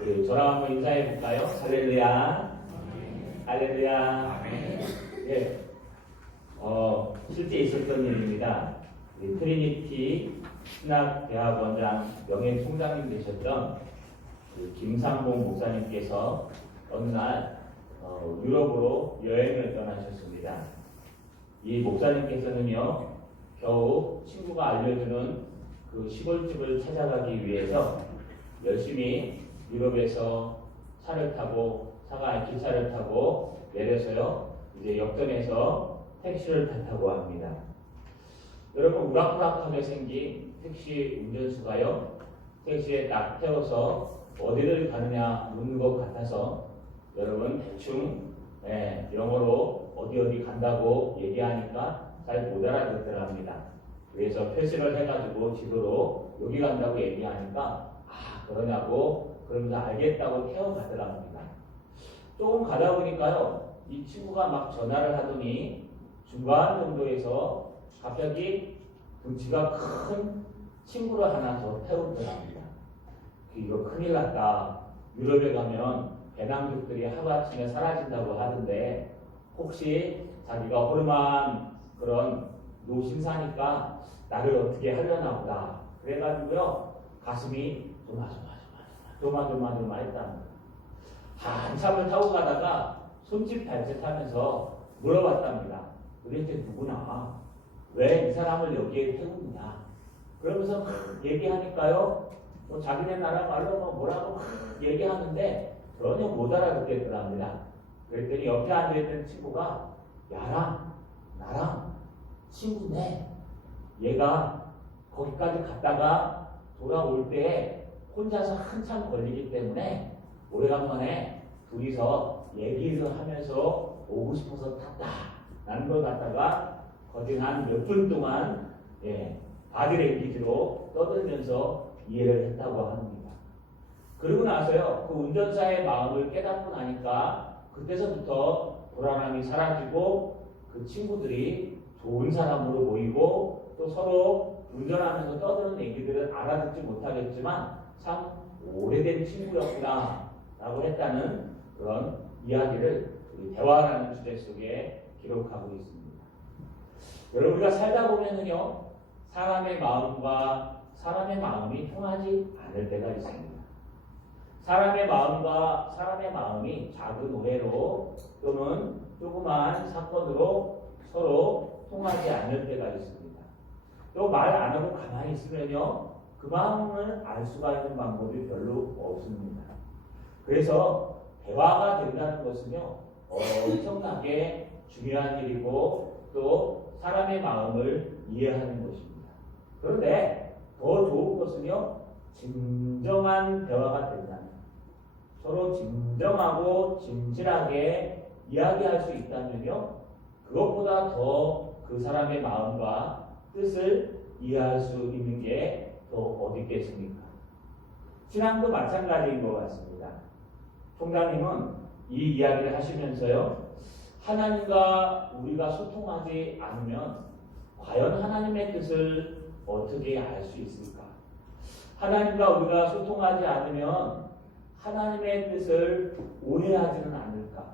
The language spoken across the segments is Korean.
우리 저랑 한번 인사해 볼까요? 할렐루야. 할렐루야. 예. 실제 있었던 일입니다. 트리니티 신학대학원장 명예총장님 되셨던 김상봉 목사님께서 어느 날 유럽으로 여행을 떠나셨습니다. 이 목사님께서는요, 겨우 친구가 알려주는 그 시골집을 찾아가기 위해서 열심히 유럽에서 차를 타고 기차를 타고 내려서요, 이제 역전해서 택시를 탔다고 합니다. 여러분, 우락부락하게 생긴 택시 운전수가요, 택시에 딱 태워서 어디를 가느냐 묻는 것 같아서 여러분 대충 영어로 어디 간다고 얘기하니까 잘 못 알아듣더랍니다. 그래서 표시를 해가지고 지도로 여기 간다고 얘기하니까 그러냐고 그러면서 알겠다고 태워가더랍니다. 조금 가다 보니까요, 이 친구가 막 전화를 하더니 중간 정도에서 갑자기 등치가 큰 친구를 하나 더 태우더랍니다. 이거 큰일 났다. 유럽에 가면 배낭족들이 하루아침에 사라진다고 하던데 혹시 자기가 호르만 그런 노신사니까 나를 어떻게 하려나 보다. 그래가지고요, 가슴이 조마조마했답니다. 한참을 타고 가다가 손짓 발짓 하면서 물어봤답니다. 도대체 누구나? 왜 이 사람을 여기에 태우느냐? 그러면서 얘기하니까요, 자기네 나라 말로 뭐라고 얘기하는데 전혀 못 알아듣겠더랍니다. 그랬더니 옆에 앉아있던 친구가 나랑 친구네. 얘가 거기까지 갔다가 돌아올 때 혼자서 한참 걸리기 때문에 오래간만에 둘이서 얘기를 하면서 오고 싶어서 탔다. 라는 걸 갖다가 거진 한 몇 분 동안 바디랭귀지로 떠들면서 이해를 했다고 합니다. 그러고 나서요, 그 운전사의 마음을 깨닫고 나니까 그때서부터 불안함이 사라지고 그 친구들이 좋은 사람으로 보이고 또 서로 운전하면서 떠드는 얘기들을 알아듣지 못하겠지만 참 오래된 친구였구나 라고 했다는 그런 이야기를 대화라는 주제 속에 기록하고 있습니다. 여러분, 우리가 살다 보면은요, 사람의 마음과 사람의 마음이 통하지 않을 때가 있습니다. 사람의 마음과 사람의 마음이 작은 오해로 또는 조그마한 사건으로 서로 통하지 않을 때가 있습니다. 또 말 안 하고 가만히 있으면요, 그 마음을 알 수가 있는 방법이 별로 없습니다. 그래서 대화가 된다는 것은요, 엄청나게 중요한 일이고 또 사람의 마음을 이해하는 것입니다. 그런데 더 좋은 것은요, 진정한 대화가 된다면, 서로 진정하고 진실하게 이야기할 수 있다면요, 그것보다 더 그 사람의 마음과 뜻을 이해할 수 있는 게 더 어디 있겠습니까? 신앙도 마찬가지인 것 같습니다. 총장님은 이 이야기를 하시면서요, 하나님과 우리가 소통하지 않으면 과연 하나님의 뜻을 어떻게 알 수 있을까? 하나님과 우리가 소통하지 않으면 하나님의 뜻을 오해하지는 않을까?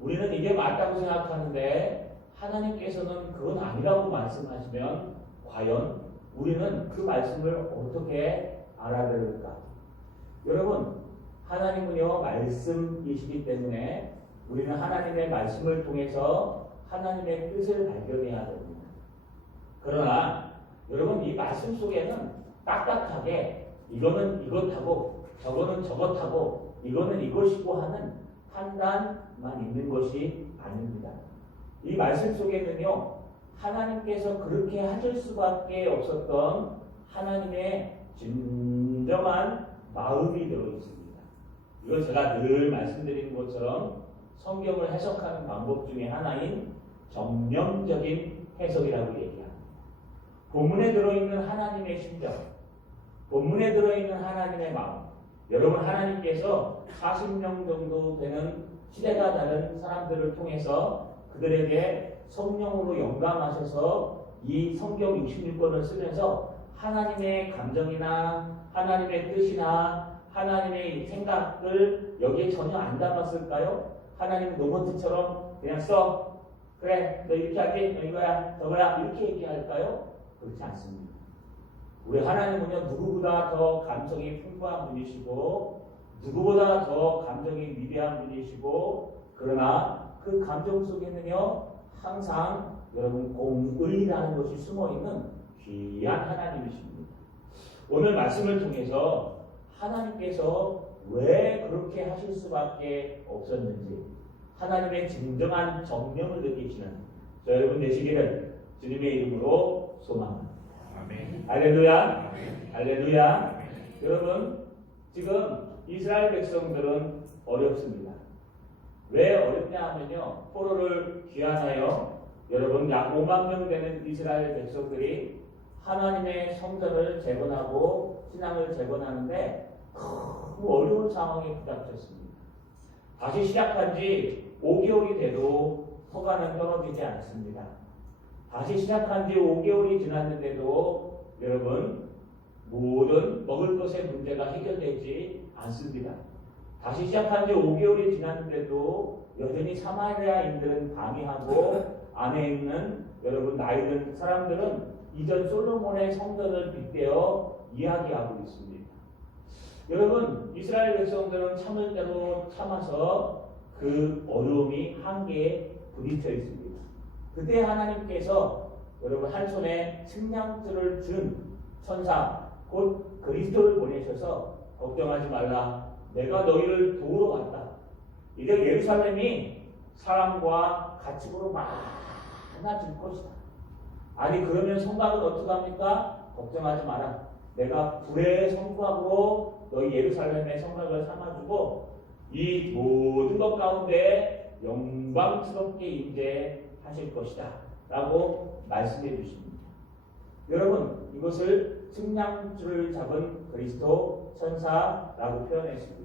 우리는 이게 맞다고 생각하는데 하나님께서는 그건 아니라고 말씀하시면 과연 우리는 그 말씀을 어떻게 알아들을까? 여러분, 하나님은요, 말씀이시기 때문에 우리는 하나님의 말씀을 통해서 하나님의 뜻을 발견해야 됩니다. 그러나 여러분, 이 말씀 속에는 딱딱하게 이거는 이것하고 저거는 저것하고 이거는 이것이고 하는 판단만 있는 것이 아닙니다. 이 말씀 속에는요, 하나님께서 그렇게 하실 수밖에 없었던 하나님의 진정한 마음이 들어있습니다. 이건 제가 늘 말씀드리는 것처럼 성경을 해석하는 방법 중에 하나인 정명적인 해석이라고 얘기합니다. 본문에 들어있는 하나님의 심정, 본문에 들어있는 하나님의 마음, 여러분, 하나님께서 40명 정도 되는 시대가 다른 사람들을 통해서 그들에게 성령으로 영감하셔서 이 성경 66권을 쓰면서 하나님의 감정이나 하나님의 뜻이나 하나님의 생각을 여기에 전혀 안 담았을까요? 하나님 로봇처럼 그냥 써. 그래, 너 이렇게 할게. 너 이거야, 저거야. 이렇게 얘기할까요? 그렇지 않습니다. 우리 하나님은요, 누구보다 더 감정이 풍부한 분이시고, 누구보다 더 감정이 위대한 분이시고, 그러나 그 감정 속에는요, 항상 여러분 공의라는 것이 숨어있는 귀한 하나님이십니다. 오늘 말씀을 통해서 하나님께서 왜 그렇게 하실 수밖에 없었는지, 하나님의 진정한 정령을 느끼시는 저 여러분 되시기를 주님의 이름으로 소망합니다. 아멘. 할렐루야. 아멘. 할렐루야. 아멘. 여러분 지금 이스라엘 백성들은 어렵습니다. 왜 어렵냐 하면요, 포로를 귀환하여 여러분 약 5만 명 되는 이스라엘 백성들이 하나님의 성전을 재건하고 신앙을 재건하는데 너무 어려운 상황에 부닥쳤습니다. 다시 시작한 지 5개월이 돼도 허가는 떨어지지 않습니다. 다시 시작한 지 5개월이 지났는데도 여러분 모든 먹을 것의 문제가 해결되지 않습니다. 다시 시작한 지 5개월이 지났는데도 여전히 사마리아인들은 방해하고 안에 있는 여러분 나이 든 사람들은 이전 솔로몬의 성전을 빗대어 이야기하고 있습니다. 여러분 이스라엘 백성들은 참을 대로 참아서 그 어려움이 한계에 부딪혀 있습니다. 그때 하나님께서 여러분 한 손에 측량줄을 준 천사 곧 그리스도를 보내셔서 걱정하지 말라. 내가 너희를 도우러 왔다. 이제 예루살렘이 사람과 가축으로 많아질 것이다. 아니 그러면 성곽은 어떻게 합니까? 걱정하지 마라. 내가 불의 성곽으로 너희 예루살렘의 성곽을 삼아주고 이 모든 것 가운데 영광스럽게 임재하실 것이다 라고 말씀해 주십니다. 여러분 이것을 측량줄을 잡은 그리스도 천사라고 표현했습니다.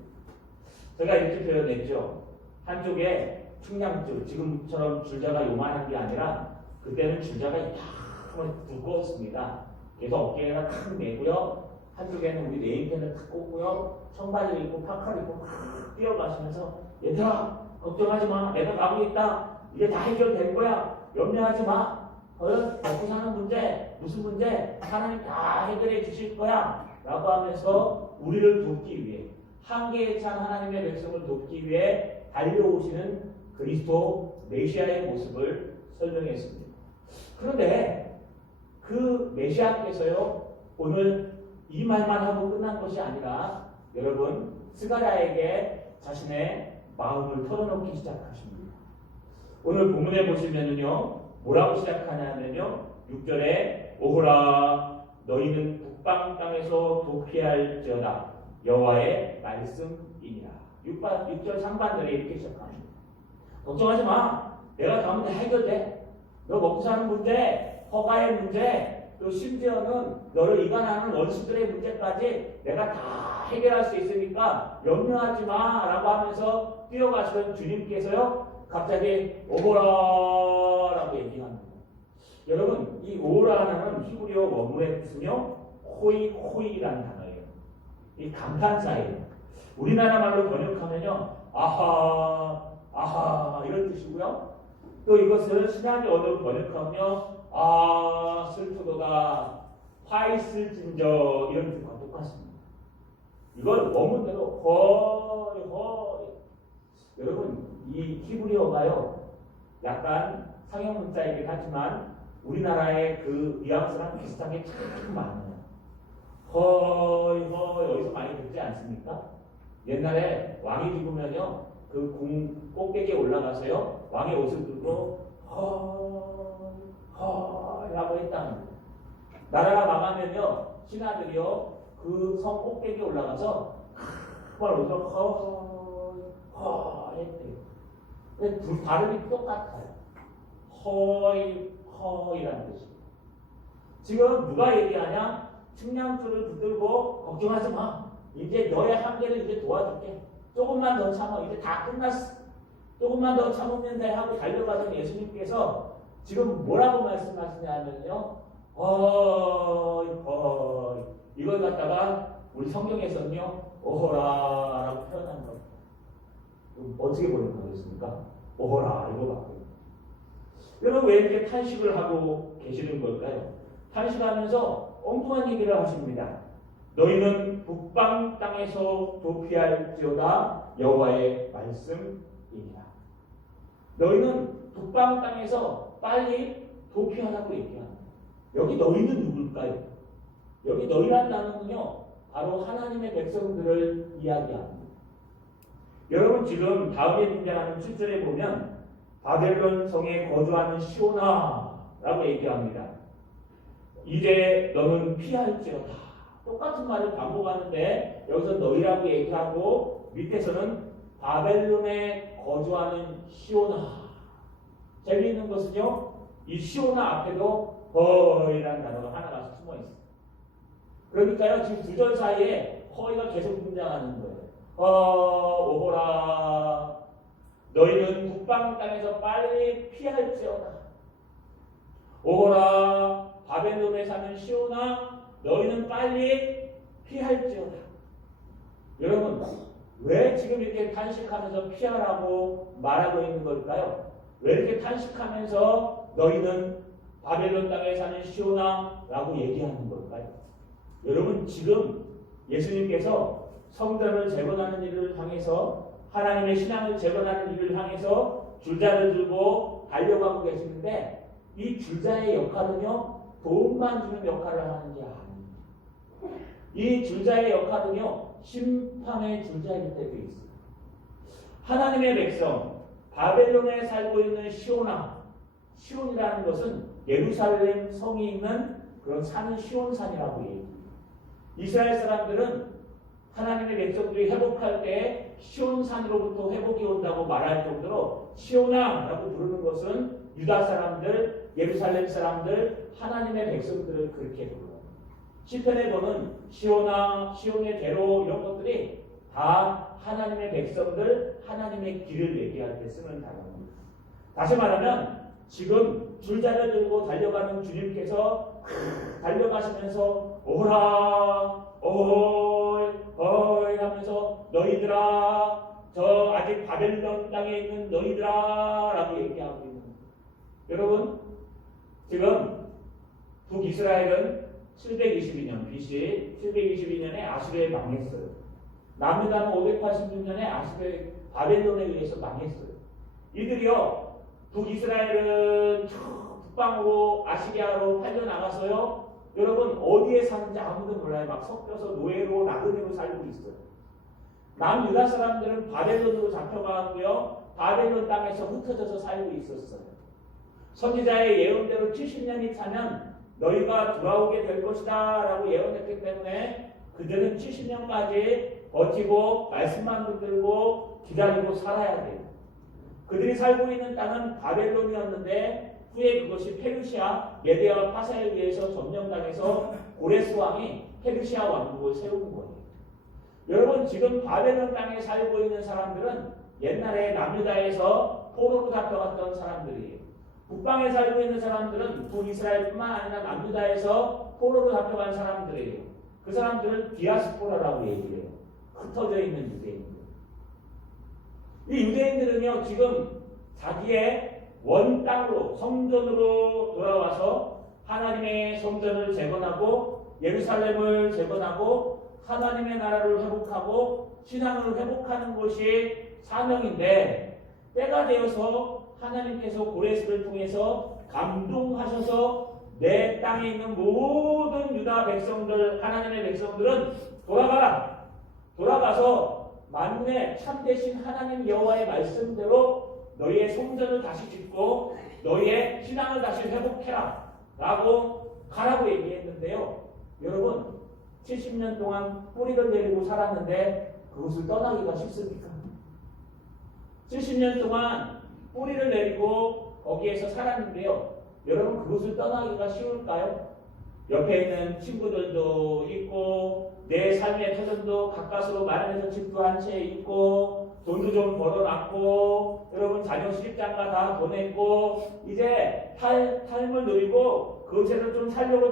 제가 이렇게 표현했죠. 한쪽에 측량줄, 지금처럼 줄자가 요만한 게 아니라 그때는 줄자가 이만큼 두꺼웠습니다. 그래서 어깨에다 탁 메고요. 한쪽에는 우리 네임펜을 탁 꽂고요. 청바지를 입고 파카를 입고 막 뛰어가시면서 얘들아 걱정하지 마. 내가 가고 있다. 이제 다 해결될 거야. 염려하지 마. 먹고 사는 문제, 무슨 문제 하나님 다 해결해 주실 거야 라고 하면서 우리를 돕기 위해 한계에 찬 하나님의 백성을 돕기 위해 달려오시는 그리스도 메시아의 모습을 설명했습니다. 그런데 그 메시아께서요 오늘 이 말만 하고 끝난 것이 아니라 여러분 스가랴에게 자신의 마음을 털어놓기 시작하십니다. 오늘 본문에 보시면은요 뭐라고 시작하냐면요 6절에 오호라 너희는 북방 땅에서 도피할지어다 여호와의 말씀이니라. 6절 상반절에 이렇게 시작합니다. 걱정하지 마. 내가 다 문제 해결돼. 너 먹고 사는 문제, 허가의 문제, 또 심지어는 너를 이간하는 원수들의 문제까지 내가 다 해결할 수 있으니까 염려하지 마 라고 하면서 뛰어가시던 주님께서요 갑자기 오호라 라고 얘기합니다. 여러분 이 오호라는 히브리어 원문의 뜻은요 호이라는 단어예요. 이 감탄사예요. 우리나라 말로 번역하면요 아하 이런 뜻이고요. 또 이것을 신약의 언어로 번역하면요 슬프도다 화있을진저 이런 뜻과 똑같습니다. 이걸 원문대로 허이 여러분 이 히브리어가요 약간 상형 문자이긴 하지만 우리나라의 그 뉘앙스랑 비슷하게 참 많아요. 허이 여기서 많이 듣지 않습니까? 옛날에 왕이 죽으면요 그 궁 꼭대기에 올라가서요 왕의 옷을 들고 허이 라고 했다는 거예요. 나라가 망하면요 신하들이요 그 성 꼭대기에 올라가서 정말 옷을 허이 했대요. 근데 둘 발음이 똑같아요. 허이라는 뜻이에요. 지금 누가 얘기하냐? 측량줄을 붙들고 걱정하지 마. 이제 너의 한계를 이제 도와줄게. 조금만 더 참아. 이제 다 끝났어. 조금만 더 참으면 돼 하고 달려가던 예수님께서 지금 뭐라고 말씀하시냐면요. 갖다가 우리 성경에서는요 오호라라고 표현한 겁니다. 어떻게 번역하겠습니까? 오호라 이거 갖고. 여러분 왜 이렇게 탄식을 하고 계시는 걸까요? 탄식하면서 엉뚱한 얘기를 하십니다. 너희는 북방 땅에서 도피할지어다 여호와의 말씀이니라. 너희는 북방 땅에서 빨리 도피하라고 얘기합니다. 여기 너희는 누굴까요? 여기 너희란 단어는요 바로 하나님의 백성들을 이야기합니다. 여러분 지금 다음에 등장하는 7절에 보면 바벨론 성에 거주하는 시온아라고 얘기합니다. 이제 너는 피할지어다. 똑같은 말을 반복하는데 여기서 너희라고 얘기하고 밑에서는 바벨론에 거주하는 시온아. 재미있는 것은요 이 시온아 앞에도 허이라는 단어가 하나가 숨어 있어요. 그러니까요 지금 두 절 사이에 허이가 계속 등장하는 거예요. 오호라 너희는 북방 땅에서 빨리 피할지어다. 오호라 바벨론에 사는 시온아 너희는 빨리 피할지어다. 여러분 왜 지금 이렇게 탄식하면서 피하라고 말하고 있는 걸까요? 왜 이렇게 탄식하면서 너희는 바벨론 땅에 사는 시온아라고 얘기하는 걸까요? 여러분 지금 예수님께서 성전을 재건하는 일을 향해서 하나님의 신앙을 재건하는 일을 향해서 줄자를 들고 달려가고 계시는데 이 줄자의 역할은요 도움만 주는 역할을 하는 게 아닙니다. 이 줄자의 역할은요 심판의 줄자일 때도 있습니다. 하나님의 백성 바벨론에 살고 있는 시온아, 시온이라는 것은 예루살렘 성이 있는 그런 산은 시온산이라고 얘기합니다. 이스라엘 사람들은 하나님의 백성들이 회복할 때 시온산으로부터 회복이 온다고 말할 정도로 시온아라고 부르는 것은 유다 사람들, 예루살렘 사람들, 하나님의 백성들을 그렇게 불러요. 시편에 보는 시온아, 시온의 대로 이런 것들이 다 하나님의 백성들, 하나님의 길을 얘기할 때 쓰는 단어입니다. 다시 말하면 지금 줄자를 들고 달려가는 주님께서 달려가시면서 오라 어이 어이 하면서 너희들아 저 아직 바벨론 땅에 있는 너희들아 라고 얘기하고 있는 거예요. 여러분 지금 북이스라엘은 722년 BC 722년에 아수르에 망했어요. 남유다는 586년에 아수르 바벨론에 의해서 망했어요. 이들이요 북이스라엘은 북방으로 아시리아로 팔려나가서요 여러분 어디에 사는지 아무도 몰라요. 막 섞여서 노예로 나그네로 살고 있어요. 남유다 사람들은 바벨론으로 잡혀가고요 바벨론 땅에서 흩어져서 살고 있었어요. 선지자의 예언대로 70년이 차면 너희가 돌아오게 될 것이다 라고 예언했기 때문에 그들은 70년까지 버티고 말씀만 붙들고 기다리고 살아야 돼요. 그들이 살고 있는 땅은 바벨론이었는데 후에 그것이 페르시아, 메데와 파사에 의해서 점령당해서 고레스 왕이 페르시아 왕국을 세운 거예요. 여러분 지금 바벨론 땅에 살고 있는 사람들은 옛날에 남유다에서 포로로 잡혀갔던 사람들이에요. 북방에 살고 있는 사람들은 북이스라엘뿐만 아니라 남유다에서 포로로 잡혀간 사람들이에요. 그 사람들은 디아스포라라고 얘기해요. 흩어져 있는 유대인들. 이 유대인들은요 지금 자기의 원 땅으로 성전으로 돌아와서 하나님의 성전을 재건하고 예루살렘을 재건하고 하나님의 나라를 회복하고 신앙을 회복하는 것이 사명인데 때가 되어서 하나님께서 고레스를 통해서 감동하셔서 내 땅에 있는 모든 유다 백성들 하나님의 백성들은 돌아가라. 돌아가서 만군의 참되신 하나님 여호와의 말씀대로 너희의 성전을 다시 짓고 너희의 신앙을 다시 회복해라 라고 가라고 얘기했는데요. 여러분 70년 동안 뿌리를 내리고 살았는데 그것을 떠나기가 쉽습니까? 70년 동안 뿌리를 내리고 거기에서 살았는데요. 여러분 그것을 떠나기가 쉬울까요? 옆에 있는 친구들도 있고 내 삶의 터전도 가까스로 마련해서 집도 한 채 있고 돈도 좀 벌어놨고 여러분 자녀 시집장가 다 보냈고 이제 삶을 누리고 그것에서 좀 살려고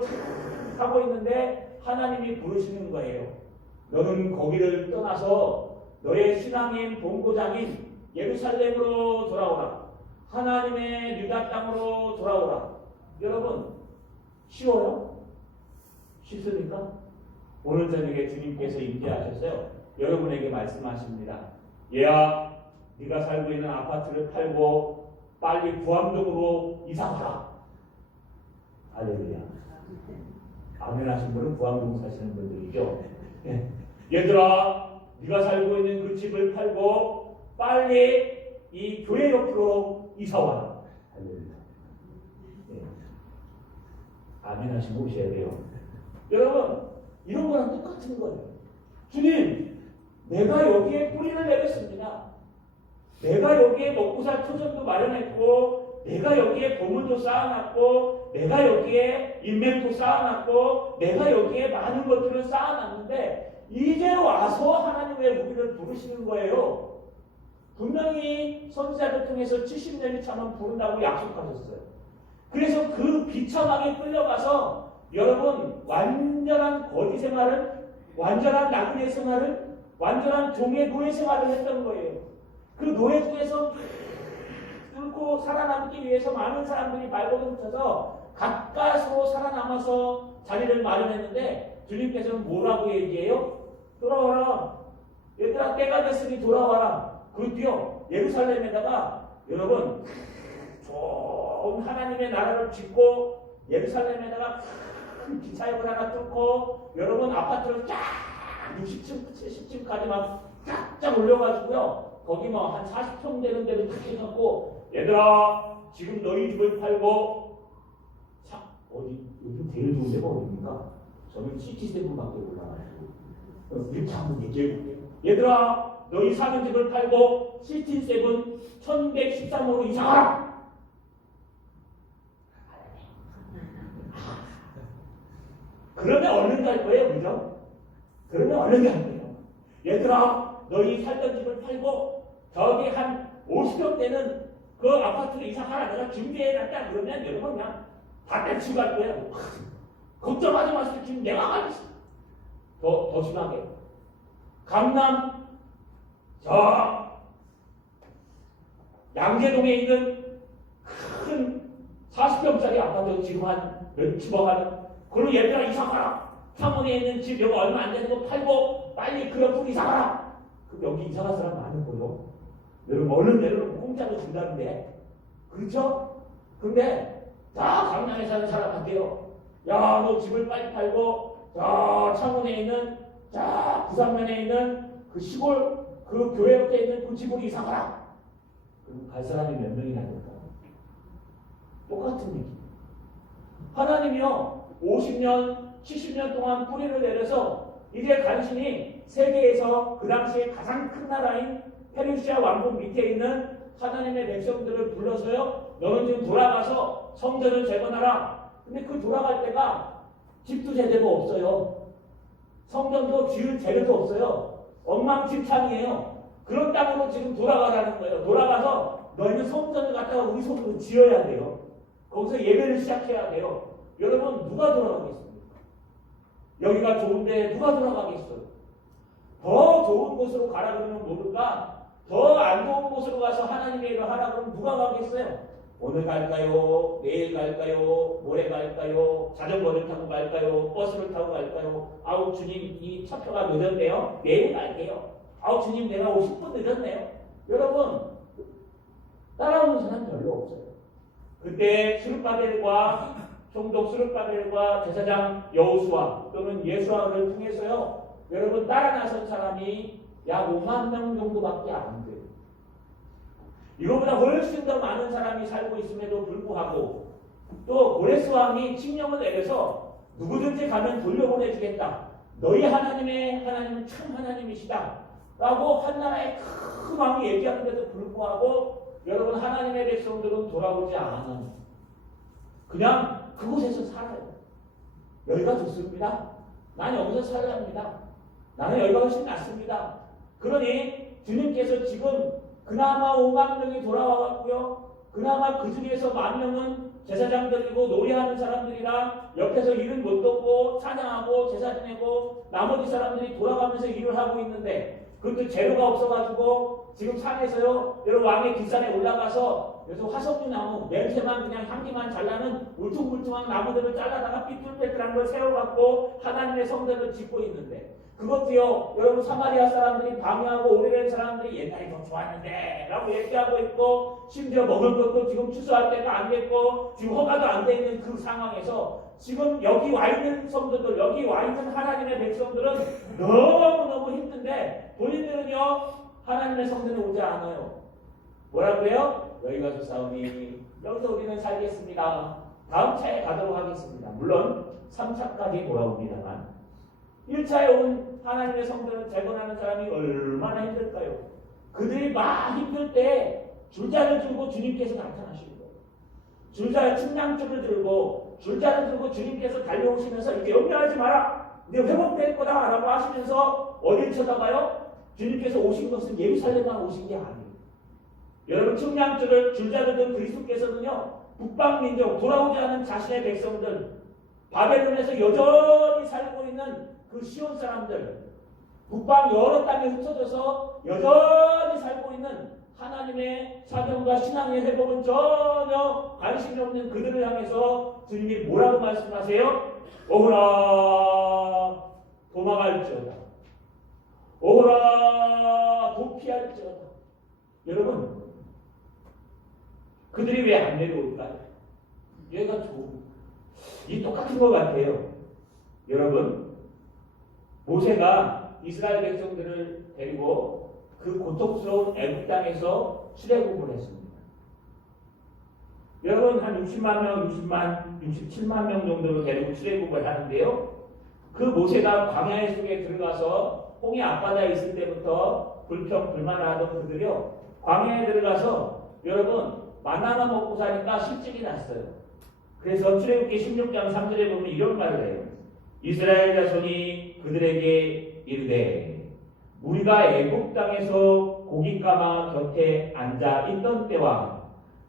하고 있는데 하나님이 부르시는 거예요. 너는 거기를 떠나서 너의 신앙인 본고장인 예루살렘으로 돌아오라. 하나님의 유다 땅으로 돌아오라. 여러분, 쉬워요? 쉽습니까? 오늘 저녁에 주님께서 임재하셨어요. 여러분에게 말씀하십니다. 얘야, 네가 살고 있는 아파트를 팔고 빨리 부암동으로 이사가라. 할렐루야. 아멘 하신 분은 부암동 사시는 분들이죠. 얘들아, 네가 살고 있는 그 집을 팔고 빨리 이 교회 옆으로 이사와라. 할렐루야. 아멘 하시고 오셔야 돼요. 여러분, 이런 거랑 똑같은 거예요. 주님, 내가 여기에 뿌리를 내렸습니다. 내가 여기에 먹고 살 터전도 마련했고, 내가 여기에 보물도 쌓아놨고, 내가 여기에 인맥도 쌓아놨고, 내가 여기에 많은 것들을 쌓아놨는데 이제 와서 하나님 왜 우리를 부르시는 거예요? 분명히 선지자를 통해서 70년이 차면 부른다고 약속하셨어요. 그래서 그 비참하게 끌려가서 여러분 완전한 거지 생활을, 완전한 나그네 생활을, 완전한 종의 노예 생활을 했던 거예요. 그 노예 중에서 뚫고 살아남기 위해서 많은 사람들이 발버둥 쳐서 가까스로 살아남아서 자리를 마련했는데 주님께서는 뭐라고 얘기해요? 돌아와라. 얘들아, 때가 됐으니 돌아와라. 그리고요, 예루살렘에다가 여러분 좋은 하나님의 나라를 짓고 예루살렘에다가 큰 기차역을 하나 뚫고 여러분 아파트를 쫙 60층, 70층까지 막 쫙쫙 올려가지고요. 거기 뭐 한 40평 되는 데를 다 해갖고 얘들아, 지금 너희 집을 팔고 어디 요즘 제일 좋은 데가 어디입니까? 저는 시티세븐밖에 몰라가지고 이렇게 한번 얘기해볼게요. 얘들아, 너희 사는 집을 팔고 시티세븐 1113호로 이사가라. 그러면 얼른 갈 거예요, 그죠? 그러면 얼른 갈 거예요. 얘들아, 너희 살던 집을 팔고 저기 한 50평 되는 그 아파트를 이사가라. 내가 준비해놨다. 그러면 여러분 그냥 다 떼치고 갈 거예요. 걱정하지 마세요. 지금 내가 가겠어. 더 심하게. 강남 저 양재동에 있는 큰 40평짜리 아파트 지금 한 몇십억 하는 그리고 얘들아 이사가라. 창원에 있는 집 여기 얼마 안 되는 거 팔고 빨리 그 옆으로 이사가라. 그럼 여기 이사갈 사람 많은 거요. 여러분 얼른 내려놓고 공짜로 준다는데 그렇죠? 근데 다 강남에 사는 사람한테요. 야, 너 집을 빨리 팔고 저 창원에 있는 저 부산면에 있는 그 시골 그 교회 옆에 있는 그 집으로 이사가라. 그럼 갈 사람이 몇 명이나 될까요? 똑같은 얘기. 하나님이요 50년 70년 동안 뿌리를 내려서 이제 간신히 세계에서 그 당시에 가장 큰 나라인 페르시아 왕국 밑에 있는 하나님의 백성들을 불러서요. 너는 지금 돌아가서 성전을 재건하라. 근데 그 돌아갈 때가 집도 제대로 없어요. 성전도 지을 재료도 없어요. 엉망진창이에요. 그런 땅으로 지금 돌아가라는 거예요. 돌아가서 너희는 성전을 갖다가 우리 손으로 지어야 돼요. 거기서 예배를 시작해야 돼요. 여러분 누가 돌아가겠습니까? 여기가 좋은데 누가 돌아가겠어요? 더 좋은 곳으로 가라 그러면 모를까? 더 안 좋은 곳으로 가서 하나님의 일을 하라 그러면 누가 가겠어요? 오늘 갈까요? 내일 갈까요? 모레 갈까요? 자전거를 타고 갈까요? 버스를 타고 갈까요? 아우 주님 이 차표가 늦었네요. 내일 갈게요. 아우 주님 내가 50분 늦었네요. 여러분 따라오는 사람 별로 없어요. 그때 스룹바벨과 총독 스룹바벨과 제사장 여호수아 또는 예수아를 통해서요. 여러분 따라 나선 사람이 약 5만 명 정도밖에 안 돼요. 이거보다 훨씬 더 많은 사람이 살고 있음에도 불구하고 또 고레스 왕이 칙령을 내려서 누구든지 가면 돌려보내주겠다. 너희 하나님은 참 하나님이시다. 라고 한 나라의 큰 왕이 얘기하는데도 불구하고 여러분 하나님의 백성들은 돌아오지 않아요. 그냥 그곳에서 살아요. 여기가 좋습니다. 난 여기서 살아야 합니다. 나는 여기가 훨씬 낫습니다. 그러니 주님께서 지금 그나마 5만 명이 돌아와갔고요. 그나마 그 중에서 1만 명은 제사장들이고 노래하는 사람들이랑 옆에서 일은 못 돕고 찬양하고 제사 지내고 나머지 사람들이 돌아가면서 일을 하고 있는데 그것도 재료가 없어가지고 지금 산에서요 여러분 왕의 뒷산에 올라가서 그래서 화석류 나무 냄새만 그냥 향기만 잘 나는 울퉁불퉁한 나무들을 잘라다가 삐뚤빼뚤한 걸 세워갖고 하나님의 성전을 짓고 있는데 그것도요 여러분 사마리아 사람들이 방해하고 오래된 사람들이 옛날이 더 좋았는데 라고 얘기하고 있고 심지어 먹을 것도 지금 추수할 때가 안 됐고 지금 허가도 안 돼 있는 그 상황에서 지금 여기 와 있는 성도들 여기 와 있는 하나님의 백성들은 너무너무 힘든데 본인들은요 하나님의 성전에 오지 않아요. 뭐라고요? 여기 가서 싸우니 여기서 우리는 살겠습니다. 다음 차에 가도록 하겠습니다. 물론 3차까지 돌아옵니다만 1차에 온 하나님의 성전을 재건하는 사람이 얼마나 힘들까요? 그들이 막 힘들 때 줄자를 들고 주님께서 나타나시는 거예요. 측량줄을 들고 줄자를 들고 주님께서 달려오시면서 이렇게 염려하지 마라. 이제 회복될 거다 라고 하시면서 어딜 쳐다봐요? 주님께서 오신 것은 예루살렘만 오신 게 아니에요. 여러분 줄자를 든 그리스도께서는요 북방민족 돌아오지 않은 자신의 백성들 바벨론에서 여전히 살고 있는 그 시온 사람들 북방 여러 땅에 흩어져서 여전히 살고 있는 하나님의 사명과 신앙의 회복은 전혀 관심이 없는 그들을 향해서 주님이 뭐라고 말씀하세요? 오호라 도망할지어다. 오호라 도피할지어다. 여러분 그들이 왜 안 내려올까요? 얘가 이 똑같은 것 같아요. 여러분 모세가 이스라엘 백성들을 데리고 그 고통스러운 애굽 땅에서 출애굽을 했습니다. 여러분 한 60만 명, 67만 명 정도로 데리고 출애굽을 하는데요. 그 모세가 광야 속에 들어가서 홍해 앞바다에 있을 때부터 불평불만하던 그들이요. 광야에 들어가서 여러분 만나만 먹고 사니까 실직이 났어요. 그래서 출애굽기 16장 3절에 보면 이런 말을 해요. 이스라엘 자손이 그들에게 이르되 우리가 애굽 땅에서 고기 까마 곁에 앉아 있던 때와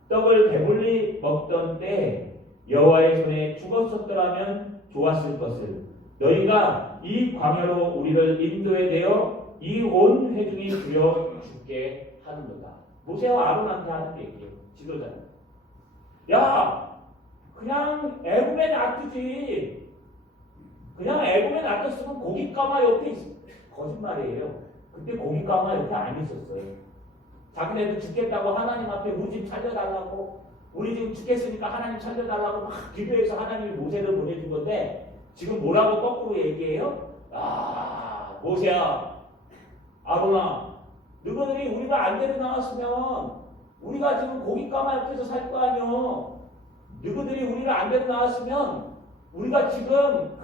떡을 배불리 먹던 때 여호와의 손에 죽었었더라면 좋았을 것을 너희가 이 광야로 우리를 인도해 내어 이 온 회중이 두려 죽게 하는도다. 모세와 아론한테 하는 얘기예요. 지도자는. 야 그냥 애굽에 놔두지. 그냥 애굽에 놔뒀으면 고기 까마 옆에 있어. 거짓말이에요. 그때 고기 까마 옆에 안 있었어요. 자기네도 죽겠다고 하나님 앞에 우리 집 살려달라고 우리 지금 죽겠으니까 하나님 살려달라고 막 기도해서 하나님이 모세를 보내준 건데 지금 뭐라고 거꾸로 얘기해요? 아 모세야 아론아 너희들이 우리가 안 데려 나왔으면 우리가 지금 고기 까마 옆에서 살 거 아니요. 너희들이 우리를 안 데려 나왔으면 우리가 지금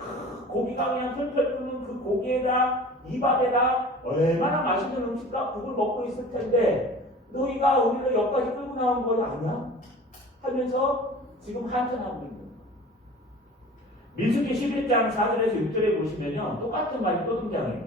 고기가 그냥 펄펄 끓는 그 고기에다 이 밥에다 얼마나 맛있는 음식과 국을 먹고 있을 텐데 너희가 우리를 여기까지 끌고 나온 건 아니야? 하면서 지금 한탄하고 있는 거예요. 민수기 11장 4절에서 6절에 보시면요. 똑같은 말이 또 등장해요.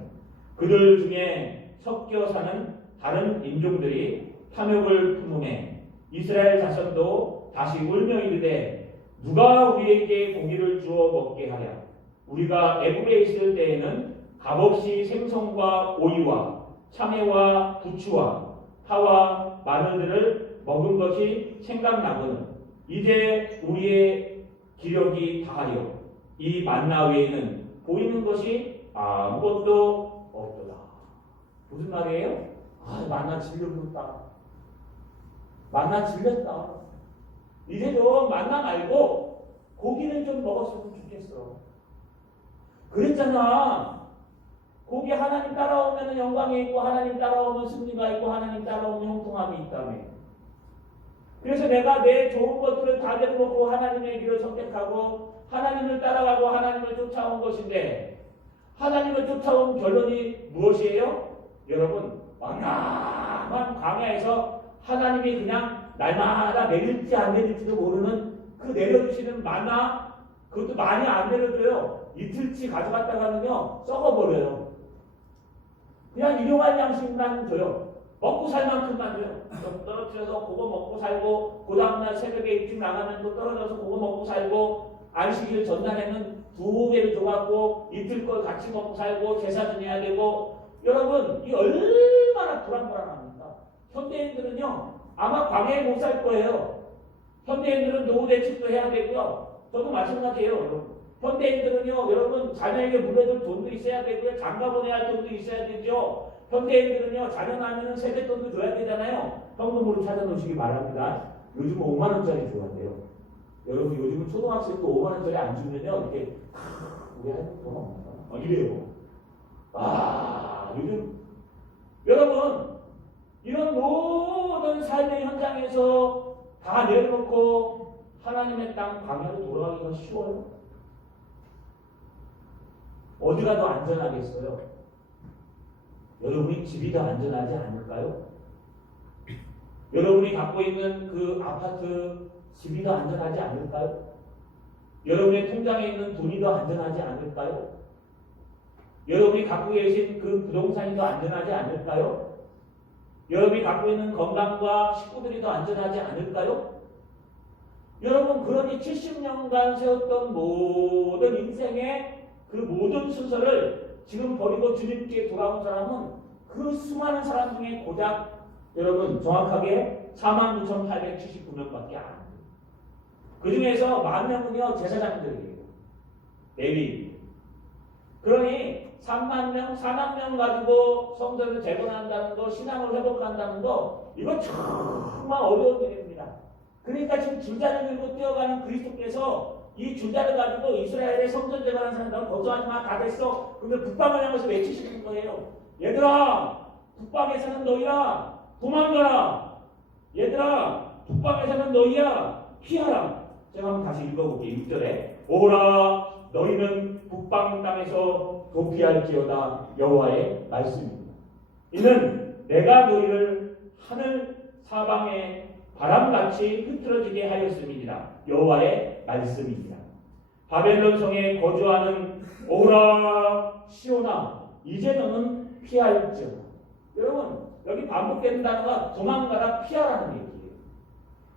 그들 중에 섞여 사는 다른 인종들이 탐욕을 품음에 이스라엘 자손도 다시 울며 이르되 누가 우리에게 고기를 주어 먹게 하랴. 우리가 애굽에 있을 때에는 값없이 생선과 오이와 참외와 부추와 파와 마늘들을 먹은 것이 생각나거든. 이제 우리의 기력이 다하여 이 만나 외에는 보이는 것이 아무것도 없도다. 무슨 말이에요? 만나 질렸다. 만나 질렸다. 이제 좀 만나 말고 고기는 좀 먹었으면 좋겠어. 그랬잖아. 고기 하나님 따라오면 영광이 있고 하나님 따라오면 승리가 있고 하나님 따라오면 형통함이 있다며. 그래서 내가 내 좋은 것들을 다 내려놓고 하나님의 길을 선택하고 하나님을 따라가고 하나님을 쫓아온 것인데 하나님을 쫓아온 결론이 무엇이에요? 여러분 망망한 광야에서 하나님이 그냥 날마다 내릴지 안 내릴지도 모르는 그 내려주시는 만나 그것도 많이 안 내려줘요. 이틀치 가져갔다가는요 썩어버려요. 그냥 일용할 양식만 줘요. 먹고 살 만큼만 줘요. 떨어뜨려서 그거 먹고 살고 그 다음날 새벽에 일찍 나가면 또 떨어져서 그거 먹고 살고 안식일 전날에는 2배를 줘갖고 이틀 걸 같이 먹고 살고 제사 지내야 되고 여러분 이 얼마나 불안불안합니까? 현대인들은요 아마 광야에 못 살 거예요. 현대인들은 노후 대책도 해야 되고요. 저도 마찬가지예요. 여러분. 현대인들은요 여러분 자녀에게 물려줄 돈도 있어야 되고요. 장가 보내야 할 돈도 있어야 되죠. 현대인들은요 자녀 낳으면 세뱃돈도 줘야 되잖아요. 현금으로 찾아놓으시기 바랍니다. 요즘 5만 원짜리 줘야 돼요. 여러분 요즘은 초등학생도 5만 원짜리 안 주면요 이렇게 우리 아이들 돈 없나? 이래요. 요즘 여러분 이런 모든 삶의 현장에서 다 내려놓고 하나님의 땅 광야로 돌아가기가 쉬워요? 어디가 더 안전하겠어요? 여러분이 집이 더 안전하지 않을까요? 여러분이 갖고 있는 그 아파트 집이 더 안전하지 않을까요? 여러분의 통장에 있는 돈이 더 안전하지 않을까요? 여러분이 갖고 계신 그 부동산이 더 안전하지 않을까요? 여러분이 갖고 있는 건강과 식구들이 더 안전하지 않을까요? 여러분 그러니 70년간 세웠던 모든 인생의 그 모든 순서를 지금 버리고 주님께 돌아온 사람은 그 수많은 사람 중에 고작 여러분 정확하게 49,879명밖에 안 돼요. 그 중에서 10,000명은요 제사장들이에요. 레위. 그러니 30,000명, 40,000명 가지고 성전을 재건한다는 거, 신앙을 회복한다는 거 이거 정말 어려운 일입니다. 그러니까 지금 줄자를 들고 뛰어가는 그리스도께서 이 줄자를 가지고 이스라엘의 성전 재건하는 사람들 걱정하지 마, 다 됐어. 근데 북방을 향해서 외치시는 거예요. 얘들아, 북방에 사는 너희야, 도망가라. 얘들아, 북방에 사는 너희야, 피하라. 제가 한번 다시 읽어볼게요. 6절에 오라, 너희는 북방 땅에서 도피할지어다. 여호와의 말씀입니다. 이는 내가 너희를 하늘 사방에 바람같이 흐트러지게 하였음이니라. 여호와의 말씀입니다. 바벨론 성에 거주하는 오라 시온아, 이제 너는 피할지어다. 여러분 여기 반복되는 단어가 도망가라, 피하라는 얘기예요.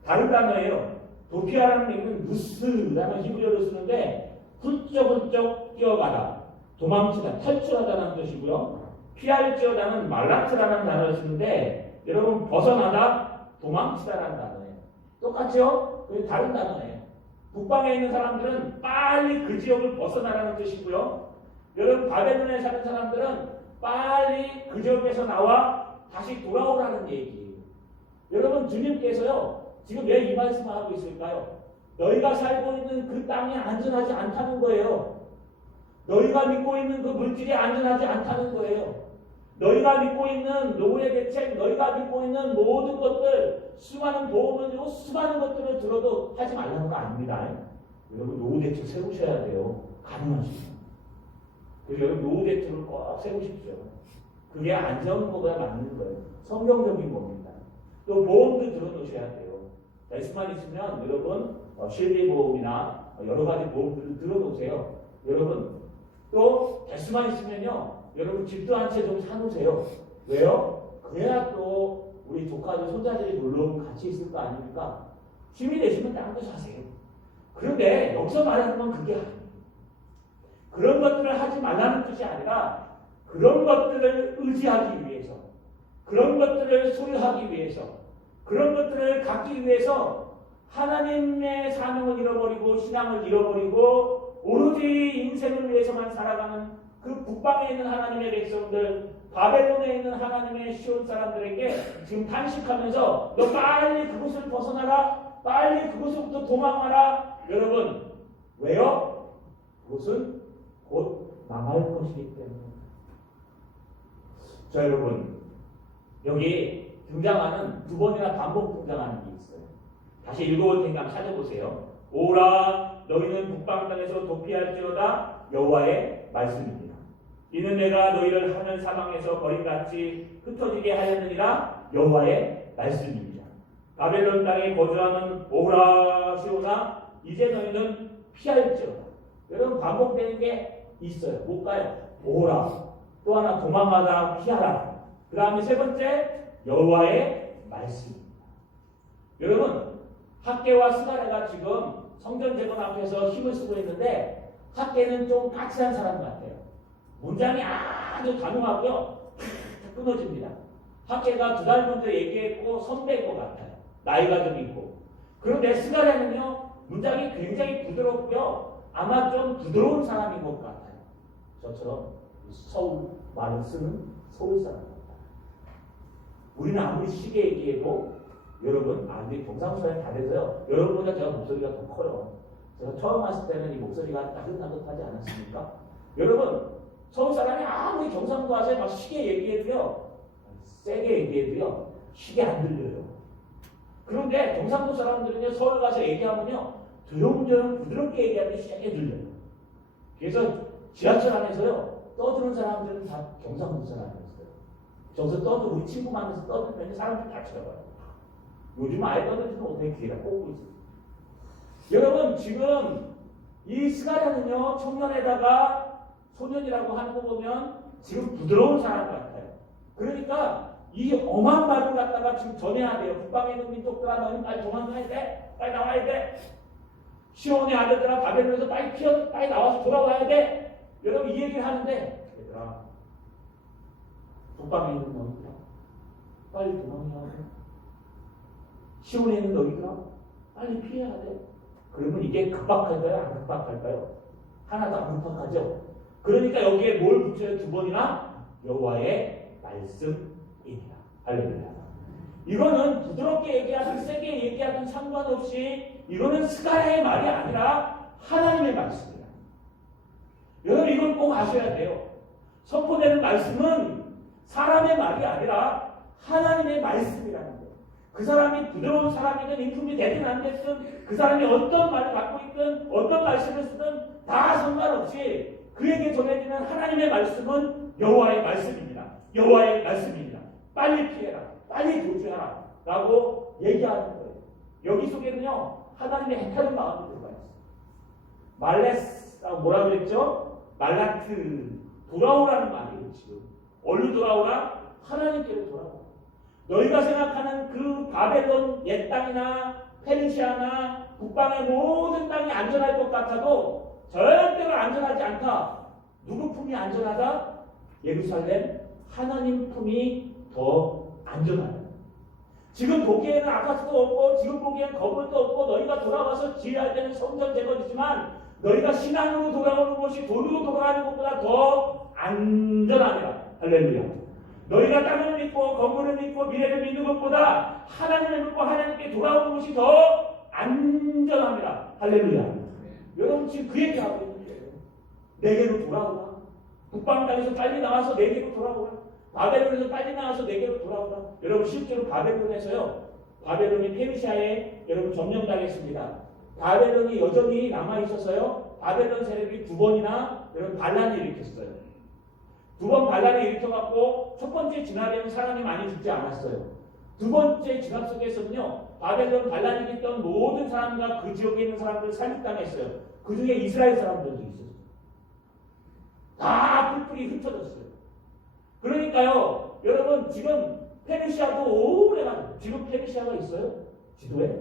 다른 단어예요. 도피하라는 얘기는 누스라는 히브리어로 쓰는데 훌쩍훌쩍 뛰어가다, 도망치다, 탈출하다는 뜻이고요. 피할지어다는 말라트라는 단어를 쓰는데 여러분 벗어나다, 도망치다라는 단어예요. 똑같죠? 그게 다른 단어예요. 북방에 있는 사람들은 빨리 그 지역을 벗어나라는 뜻이고요. 여러분 바벨론에 사는 사람들은 빨리 그 지역에서 나와 다시 돌아오라는 얘기예요. 여러분 주님께서요 지금 왜 이 말씀을 하고 있을까요? 너희가 살고 있는 그 땅이 안전하지 않다는 거예요. 너희가 믿고 있는 그 물질이 안전하지 않다는 거예요. 너희가 믿고 있는 노후의 대책, 너희가 믿고 있는 모든 것들, 수많은 보험을 들고 수많은 것들을 들어도 하지 말라는 거 아닙니다. 여러분 노후 대책 세우셔야 돼요. 가능하시면. 그래서 여러분 노후 대책을 꼭 세우십시오. 그게 안전보다 맞는 거예요. 성경적인 겁니다. 또 보험도 들어놓으셔야 돼요. 말씀만 있으면 여러분 실비보험이나 여러 가지 보험들을 들어놓으세요. 여러분 또 말씀만 있으면요. 여러분 집도 한 채 좀 사놓으세요. 왜요? 그래야 또 우리 조카들, 손자들이 놀러오면 같이 있을 거 아닙니까? 힘이 되시면 다른 거 사세요. 그런데 여기서 말하는 건 그게 아니에요. 그런 것들을 하지 말라는 뜻이 아니라 그런 것들을 의지하기 위해서, 그런 것들을 소유하기 위해서, 그런 것들을 갖기 위해서 하나님의 사명을 잃어버리고 신앙을 잃어버리고 오로지 인생을 위해서만 살아가는 그 북방에 있는 하나님의 백성들, 바벨론에 있는 하나님의 시온 사람들에게 지금 탄식하면서 너 빨리 그곳을 벗어나라, 빨리 그곳으로부터 도망가라. 여러분 왜요? 그곳은 곧 망할 것이기 때문에. 자 여러분 여기 등장하는 두 번이나 반복 등장하는 게 있어요. 다시 읽어볼 테니까 찾아보세요. 오라 너희는 북방 땅에서 도피할지어다. 여호와의 말씀입니다. 이는 내가 너희를 하늘 사방에서 거린같이 흩어지게 하였느니라. 여호와의 말씀입니다. 바벨론 땅에 거주하는 오라 시온아, 이제 너희는 피할지어다. 여러분 반복되는 게 있어요. 뭘까요? 오라, 또 하나 도망가다, 피하라. 그 다음에 세 번째 여호와의 말씀입니다. 여러분, 학계와 스가랴가 지금 성전 재건 앞에서 힘을 쓰고 있는데 학계는 좀 까칠한 사람 같아요. 문장이 아주 단호하고요. 끊어집니다. 학계가 2달 먼저 얘기했고 선배인 것 같아요. 나이가 좀 있고. 그런데 스가랴는요, 문장이 굉장히 부드럽고요. 아마 좀 부드러운 사람인 것 같아요. 저처럼 서울 말을 쓰는 서울 사람 같아요. 우리는 아무리 시계 얘기해도 여러분, 우리 경상도에 다 돼서요. 여러분보다 제가 목소리가 더 커요. 제가 처음 왔을 때는 이 목소리가 따뜻따뜻하지 않았습니까? 여러분, 서울 사람이 아무리 경상도 와서 막 시계 얘기해도요, 세게 얘기해도요, 시계 안 들려요. 그런데 경상도 사람들은요, 서울 가서 얘기하면요, 조용조용 부드럽게 얘기하면 세게 들려요. 그래서 지하철 안에서요, 떠드는 사람들은 다 경상도 사람이었어요. 저기서 우리 친구 만나서 떠들면 사람들 다 쳐다봐요. 요즘 아예 떠들지는 못해 귀에다 꽂고 있어요. 여러분, 지금 이 스가랴는요, 청년에다가 소년이라고 하는 거 보면 지금 부드러운 사람 같아요. 그러니까 이 엄한 말을 갖다가 지금 전해야 돼요. 북방에 있는 민족들아, 너는 빨리 도망가야 돼. 빨리 나와야 돼. 시온의 아들들아, 바벨론에서 빨리 나와서 돌아와야 돼. 여러분, 이 얘기를 하는데, 얘들아, 북방에 있는 너희들아, 빨리 도망가야 돼. 시온에 있는 너희들아, 빨리 피해야 돼. 그러면 이게 급박할까요? 안 급박할까요? 하나도 안 급박하죠. 그러니까 여기에 뭘 붙여요? 2번이나 여호와의 말씀입니다. 할렐루야. 이거는 부드럽게 얘기하든 세게 얘기하든 상관없이 이거는 스가랴의 말이 아니라 하나님의 말씀이에요. 여러분, 이걸 꼭 아셔야 돼요. 선포되는 말씀은 사람의 말이 아니라 하나님의 말씀이라는 거예요. 그 사람이 부드러운 사람이든 인품이 되든 안 됐든 그 사람이 어떤 말을 갖고 있든 어떤 말씀을 쓰든 다 상관없이 그에게 전해지는 하나님의 말씀은 여호와의 말씀입니다. 여호와의 말씀입니다. 빨리 피해라. 빨리 도주하라. 라고 얘기하는 거예요. 여기 속에는요, 하나님의 헷갈린 마음이 들어가 있어요. 말레스라고 뭐라 그랬죠? 말라트. 돌아오라는 말이에요, 지금. 어디로 돌아오라? 하나님께로 돌아오라. 너희가 생각하는 그 바벨론 옛 땅이나 페르시아나 북방의 모든 땅이 안전할 것 같아도 절대로 안전하지 않다. 누구 품이 안전하다? 예루살렘 하나님 품이 더 안전하다. 지금 보기에는 아파트도 없고 지금 보기에는 건물도 없고 너희가 돌아와서 지어야 되는 성전 재건이지만 너희가 신앙으로 돌아오는 것이 돈으로 돌아가는 것보다 더 안전하다. 할렐루야. 너희가 땅을 믿고 건물을 믿고 미래를 믿는 것보다 하나님을 믿고 하나님께 돌아오는 것이 더 안전합니다. 할렐루야. 여러분, 지금 그 얘기하고 있는 거예요. 내게로 돌아오라. 북방 땅에서 빨리 나와서 내게로 돌아오라. 바벨론에서 빨리 나와서 내게로 돌아오라. 여러분, 실제로 바벨론에서요, 바벨론이 페르시아에 여러분 점령당했습니다. 바벨론이 여전히 남아있어서요, 바벨론 세력이 2번이나 여러분 반란을 일으켰어요. 2번 반란을 일으켜갖고 첫 번째 진압에는 사람이 많이 죽지 않았어요. 2번째 진압 속에서는요, 바벨론 반란이 일으켰던 모든 사람과 그 지역에 있는 사람들을 살육당했어요. 그 중에 이스라엘 사람들도 있었어요. 다 뿔뿔이 흩어졌어요. 그러니까요, 여러분, 지금 페르시아도 오래가, 지금 페르시아가 있어요? 지도에?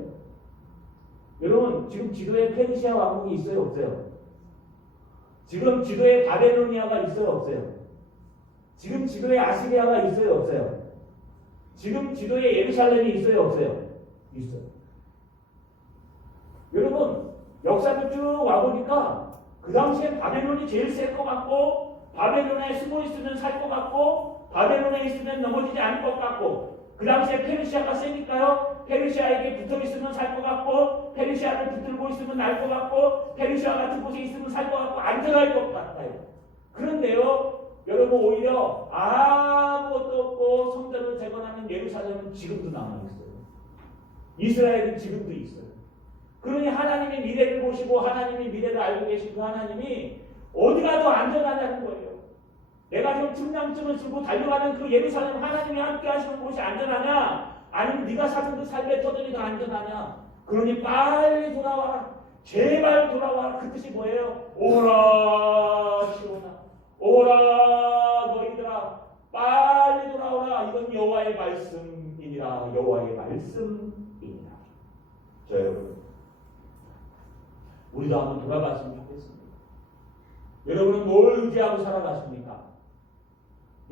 여러분, 지금 지도에 페르시아 왕국이 있어요? 없어요? 지금 지도에 바벨로니아가 있어요? 없어요? 지금 지도에 아시리아가 있어요? 없어요? 지금 지도에 예루살렘이 있어요? 없어요? 있어요. 여러분, 역사를 쭉 와보니까 그 당시에 바벨론이 제일 셀 것 같고 바벨론에 숨어 있으면 살 것 같고 바벨론에 있으면 넘어지지 않을 것 같고 그 당시에 페르시아가 세니까요, 페르시아에게 붙어 있으면 살 것 같고 페르시아를 붙들고 있으면 날 것 같고 페르시아 같은 곳에 있으면 살 것 같고 안전할 것 같아요. 그런데요, 여러분, 오히려 아무것도 없고 성전을 재건하는 예루살렘은 지금도 남아있어요. 이스라엘은 지금도 있어요. 그러니 하나님의 미래를 보시고 하나님의 미래를 알고 계신 그 하나님이 어디 가도 안전하냐는 거예요. 내가 지금 증량증을 주고 달려가는 그 예루살렘 하나님이 함께 하시는 곳이 안전하냐? 아니면 네가 사는 그 삶의 터전이 더 안전하냐? 그러니 빨리 돌아와라. 제발 돌아와라. 그 뜻이 뭐예요? 오라 시온아. 오라 너희들아. 빨리 돌아오라. 이건 여호와 여호와의 말씀이니라. 여호와의 말씀이니라. 자, 여러분, 우리도 한번 돌아봤으면 좋겠습니다. 여러분은 뭘 의지하고 살아가십니까?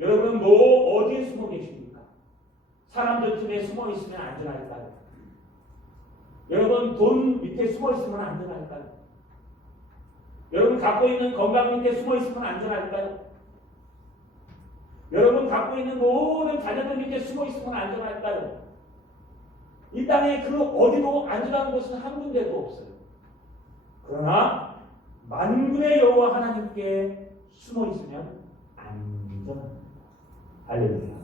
여러분은 어디에 숨어 계십니까? 사람들 틈에 숨어 있으면 안전할까요? 여러분, 돈 밑에 숨어 있으면 안전할까요? 여러분, 갖고 있는 건강 밑에 숨어 있으면 안전할까요? 여러분, 갖고 있는 모든 자녀들 밑에 숨어 있으면 안전할까요? 이 땅에 그 어디도 안전한 곳은 한 군데도 없어요. 그러나 만군의 여호와 하나님께 숨어 있으면 안전합니다. 할렐루야.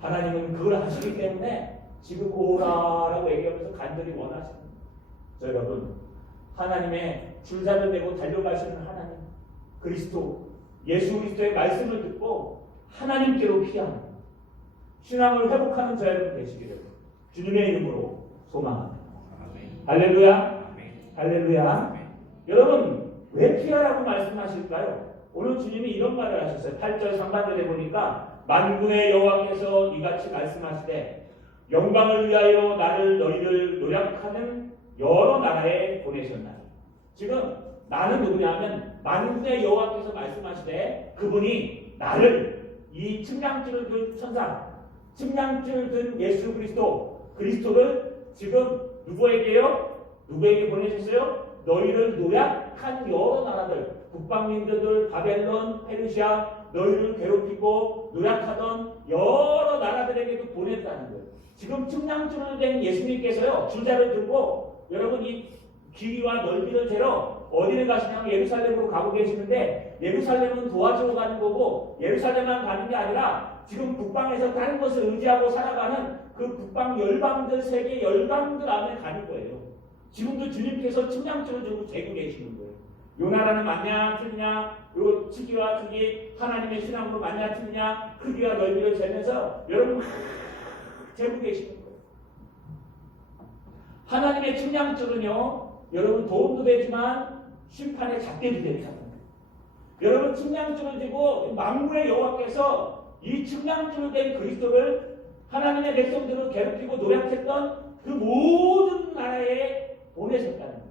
하나님은 그걸 하시기 때문에 지금 오라라고 얘기하면서 간절히 원하십니다. 여러분, 하나님의 줄자를 메고 달려가시는 하나님, 그리스도, 예수 그리스도의 말씀을 듣고 하나님께로 피합니다. 신앙을 회복하는 저 여러분 되시기를 주님의 이름으로 소망합니다. 할렐루야. 할렐루야. 여러분, 왜 피하라고 말씀하실까요? 오늘 주님이 이런 말을 하셨어요. 8절 상반절에 보니까 만군의 여호와께서 이같이 말씀하시되 영광을 위하여 너희를 노력하는 여러 나라에 보내셨나니. 지금 나는 누구냐면 만군의 여호와께서 말씀하시되 그분이 나를, 이 측량줄을 든 천사, 측량줄 든 예수 그리스도를 지금 누구에게 보내셨어요? 너희를 노약한 여러 나라들, 북방민들들, 바벨론, 페르시아, 너희를 괴롭히고 노약하던 여러 나라들에게도 보냈다는 거예요. 지금 측량줄을 댄 예수님께서요, 줄자를 들고 여러분 이 길이와 넓이를 재러 어디를 가시냐면 예루살렘으로 가고 계시는데, 예루살렘은 도와주러 가는 거고 예루살렘만 가는 게 아니라 지금 북방에서 다른 것을 의지하고 살아가는 그 북방 열방들, 세계 열방들 안에 가는 거예요. 지금도 주님께서 측량줄을 들고 재고 계시는 거예요. 요 나라는 맞냐 틀리냐, 요 크기와 크기, 하나님의 신앙으로 맞냐 틀리냐, 크기와 넓이를 재면서 여러분 재고 계시는 거예요. 하나님의 측량줄은요, 여러분 도움도 되지만 심판의 잣대도 된다는 거예요. 여러분, 측량줄을 들고 만군의 여호와께서 이 측량줄을 댄 그리스도를, 하나님의 백성들을 괴롭히고 노략했던 그 모든 나라에 보내셨다는 거예요.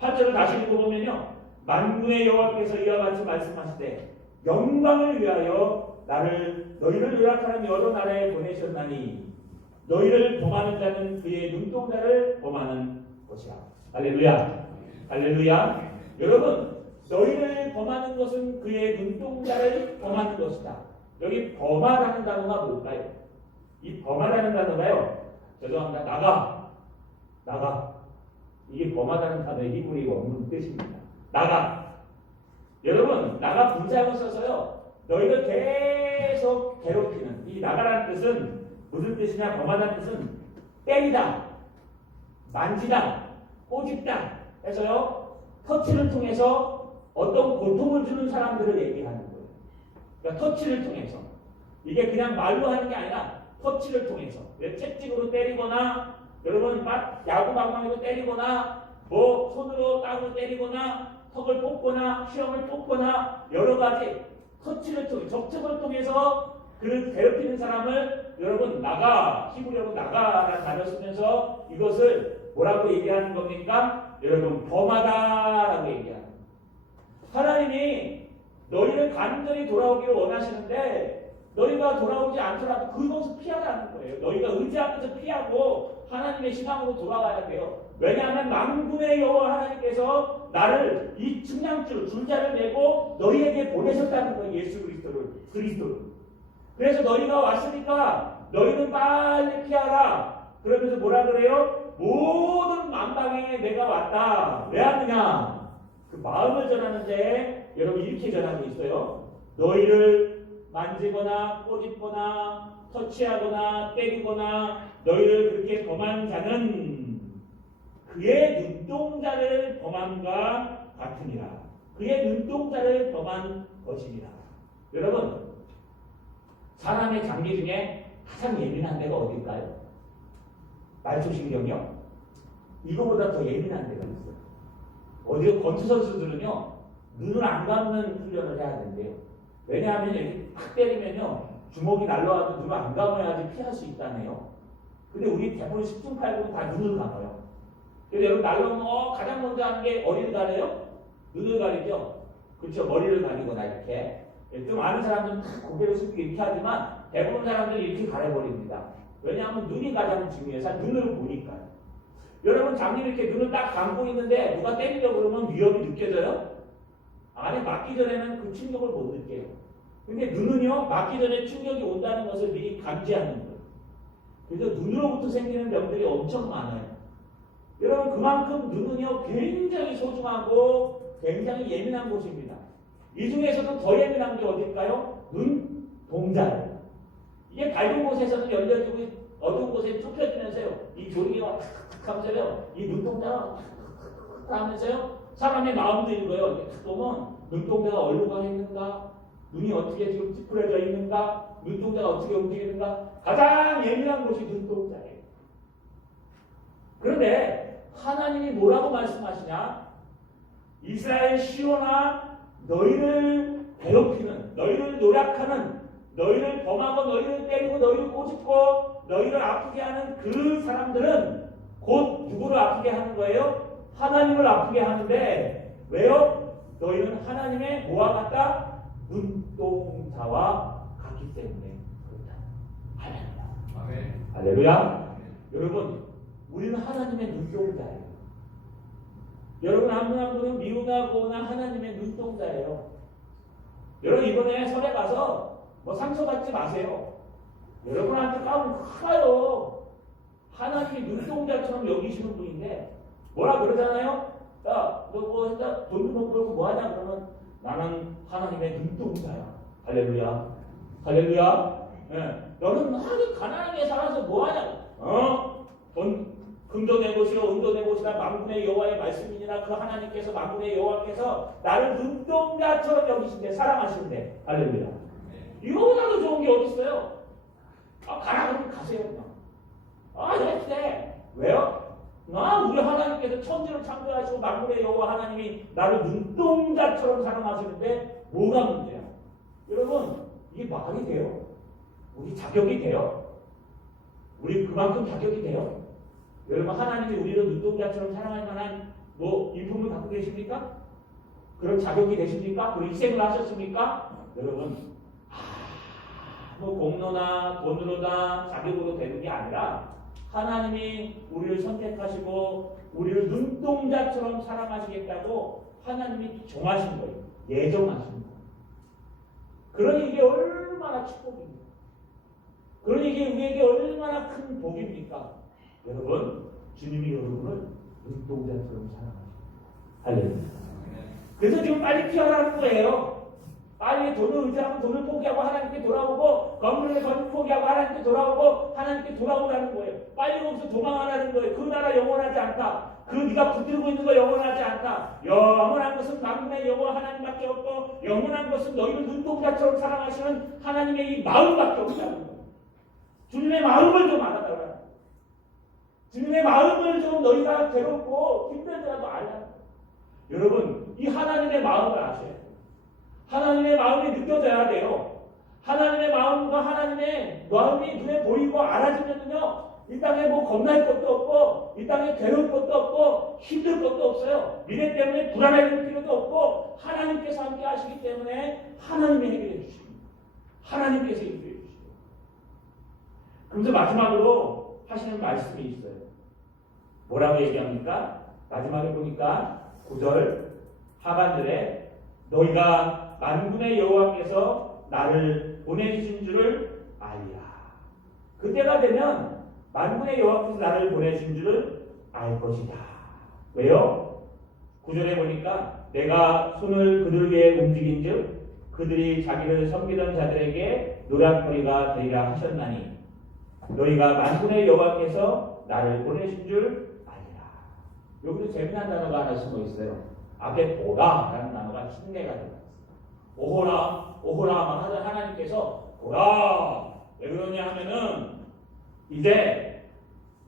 8절을 다시 읽어보면요, 만군의 여호와께서 이와 같이 말씀하시되 영광을 위하여 너희를 요락하는 여러 나라에 보내셨나니 너희를 범하는 자는 그의 눈동자를 범하는 것이라. 할렐루야. 할렐루야. 여러분, 너희를 범하는 것은 그의 눈동자를 범하는 것이다. 여기 범하라는 단어가 뭘까요? 이 범하라는 단어가요, 죄송합니다, 나가. 이게 범하다는 단어의 히브리어 원문 뜻입니다. 나가. 여러분, 나가 분자형을 써서요, 너희를 계속 괴롭히는, 이 나가라는 뜻은 무슨 뜻이냐? 범하다는 뜻은 때리다, 만지다, 꼬집다 해서요, 터치를 통해서 어떤 고통을 주는 사람들을 얘기하는 거예요. 그러니까 터치를 통해서. 이게 그냥 말로 하는 게 아니라 터치를 통해서. 채찍으로 때리거나, 여러분 야구 방망이로 때리거나, 손으로 땅으로 때리거나, 턱을 뽑거나, 시험을 뽑거나, 여러 가지 터치를 통해, 접촉을 통해서 그 괴롭히는 사람을 여러분 히브리어로 나가라는 단어 쓰면서 이것을 뭐라고 얘기하는 겁니까? 여러분, 범하다라고 얘기하는 거예요. 하나님이 너희를 간절히 돌아오기를 원하시는데 너희가 돌아오지 않더라도 그것을 피하라는 거예요. 너희가 의지하면서 피하고 하나님의 신앙으로 돌아가야 돼요. 왜냐하면 만군의 여호와 하나님께서 나를, 이 줄자를 메고 너희에게 보내셨다는 거예요. 예수 그리스도를. 그래서 너희가 왔으니까 너희는 빨리 피하라. 그러면서 뭐라 그래요? 모든 만방에 내가 왔다. 왜 왔느냐? 그 마음을 전하는데 여러분 이렇게 전하고 있어요. 너희를 만지거나 꼬집거나 터치하거나 때리거나 너희를 그렇게 범한 자는 그의 눈동자를 범함과 같으니라. 그의 눈동자를 범한 것이니라. 여러분, 사람의 장기 중에 가장 예민한 데가 어딜까요? 말초신경이요. 이거보다 더 예민한 데가 있어요. 어디 권투 선수들은요, 눈을 안 감는 훈련을 해야 된대요. 왜냐하면 여기 팍 때리면요, 주먹이 날라와도 눈을 안 감아야지 피할 수 있다네요. 근데 우리 대부분 10중 8구 다 눈을 감아요. 그래서 여러분 날라오면 가장 먼저 하는 게 어디를 가려요? 눈을 가리죠. 그렇죠. 머리를 가리거나 이렇게. 좀 아는 사람들은 다 고개를 숙이고 이렇게 하지만 대부분 사람들은 이렇게 가려버립니다. 왜냐하면 눈이 가장 중요해서 눈을 보니까요. 여러분 장님 이렇게 눈을 딱 감고 있는데 누가 때리려고 그러면 위협이 느껴져요? 안에 맞기 전에는 그 충격을 못 느껴요. 근데 눈은요, 맞기 전에 충격이 온다는 것을 미리 감지하는 거예요. 그래서 눈으로부터 생기는 병들이 엄청 많아요. 여러분 그만큼 눈은요 굉장히 소중하고 굉장히 예민한 곳입니다. 이 중에서도 더 예민한 게 어딜까요? 눈동자예요. 이게 밝은 곳에서는 열려지고 어두운 곳에 좁혀지면서요. 이 조리개가 탁탁 하면서요. 이 눈동자가 탁탁 하면서요. 사람의 마음도 읽어요. 탁 보면 눈동자가 어디로 가 있는가? 눈이 어떻게 지금 찌푸려져 있는가? 눈동자가 어떻게 움직이는가? 가장 예민한 곳이 눈동자예요. 그런데 하나님이 뭐라고 말씀하시냐? 이스라엘 시온아 너희를 괴롭히는, 너희를 노략하는, 너희를 범하고 너희를 때리고 너희를 꼬집고 너희를 아프게 하는 그 사람들은 곧 누구를 아프게 하는 거예요? 하나님을 아프게 하는데 왜요? 너희는 하나님의 뭐와 같다? 눈동자와 같기 때문에 그렇다. 할렐루야. 할렐루야. 여러분 우리는 하나님의 눈동자예요. 여러분 한 분 한 분은 미운하거나 하나님의 눈동자예요. 여러분 이번에 설에 가서 뭐 상처받지 마세요. 여러분한테 까면 커요. 하나님이 눈동자처럼 여기시는 분인데 뭐라 그러잖아요? 야, 너 뭐 했다? 돈도 못 벌고 뭐 하냐? 그러면 나는 하나님의 눈동자야. 할렐루야. 할렐루야. 예. 너는 아주 가난하게 살아서 뭐 하냐? 금도 내 곳이요 은도 내 곳이라 만군의 여호와의 말씀이니라. 그 하나님께서 만군의 여호와께서 나를 눈동자처럼 여기신데 사랑하시는데 할렐루야. 이거보다도 좋은 게 어디 있어요? 가라 그러면 가세요 그냥. 이랬대. 왜요? 우리 하나님께서 천지를 창조하시고 만군의 여호와 하나님이 나를 눈동자처럼 사랑하시는데 뭐가 문제야? 여러분 이게 말이 돼요? 우리 자격이 돼요? 우리 그만큼 자격이 돼요? 여러분 하나님이 우리를 눈동자처럼 사랑할 만한 뭐 인품을 갖고 계십니까? 그런 자격이 되십니까? 그런 희생을 하셨습니까? 여러분 뭐 공로나 돈으로나 자격으로 되는 게 아니라 하나님이 우리를 선택하시고 우리를 눈동자처럼 사랑하시겠다고 하나님이 정하신 거예요. 예정하신 거예요. 그러니 이게 얼마나 축복입니까? 그러니 이게 우리에게 얼마나 큰 복입니까? 여러분, 주님이 여러분을 눈동자처럼 사랑하십니다. 할렐루야. 그래서 지금 빨리 피하라는 거예요. 빨리 돈을 의지하고 돈을 포기하고 하나님께 돌아오고 건물을 포기하고 하나님께 돌아오고 하나님께 돌아오라는 거예요. 빨리 거기서 도망하라는 거예요. 그 나라 영원하지 않다. 그 네가 붙들고 있는 거 영원하지 않다. 영원한 것은 만군의 여호와 하나님밖에 없고 영원한 것은 너희를 눈동자처럼 사랑하시는 하나님의 이 마음밖에 없다는 거예요. 주님의 마음을 좀 알아달라. 주님의 마음을 좀 너희가 괴롭고 힘들더라도 알라. 여러분 이 하나님의 마음을 아셔야 돼요. 하나님의 마음이 느껴져야 돼요. 하나님의 마음과 하나님의 마음이 눈에 보이고 알아지면요 이 땅에 뭐 겁날 것도 없고 이 땅에 괴로울 것도 없고 힘들 것도 없어요. 미래 때문에 불안할 필요도 없고 하나님께서 함께 하시기 때문에 하나님이 해결해 주십니다. 하나님께서 해결해 주십니다. 그래서 마지막으로 하시는 말씀이 있어요. 뭐라고 얘기합니까? 마지막에 보니까 9절 하반절에 너희가 만군의 여호와께서 나를 보내주신 줄을 알리라. 그때가 되면 만군의 여호와께서 나를 보내주신 줄을 알 것이다. 왜요? 9절에 보니까 내가 손을 그들 위에 움직인즉 그들이 자기를 섬기던 자들에게 노략거리가 되리라 하셨나니 너희가 만군의 여호와께서 나를 보내신 줄 알리라. 여기도 재미난 단어가 하나 숨어 있어요. 앞에 보라라는 단어가 흉내가 들어요. 오호라만 하던 하나님께서 보라. 왜 그러냐 하면은 이제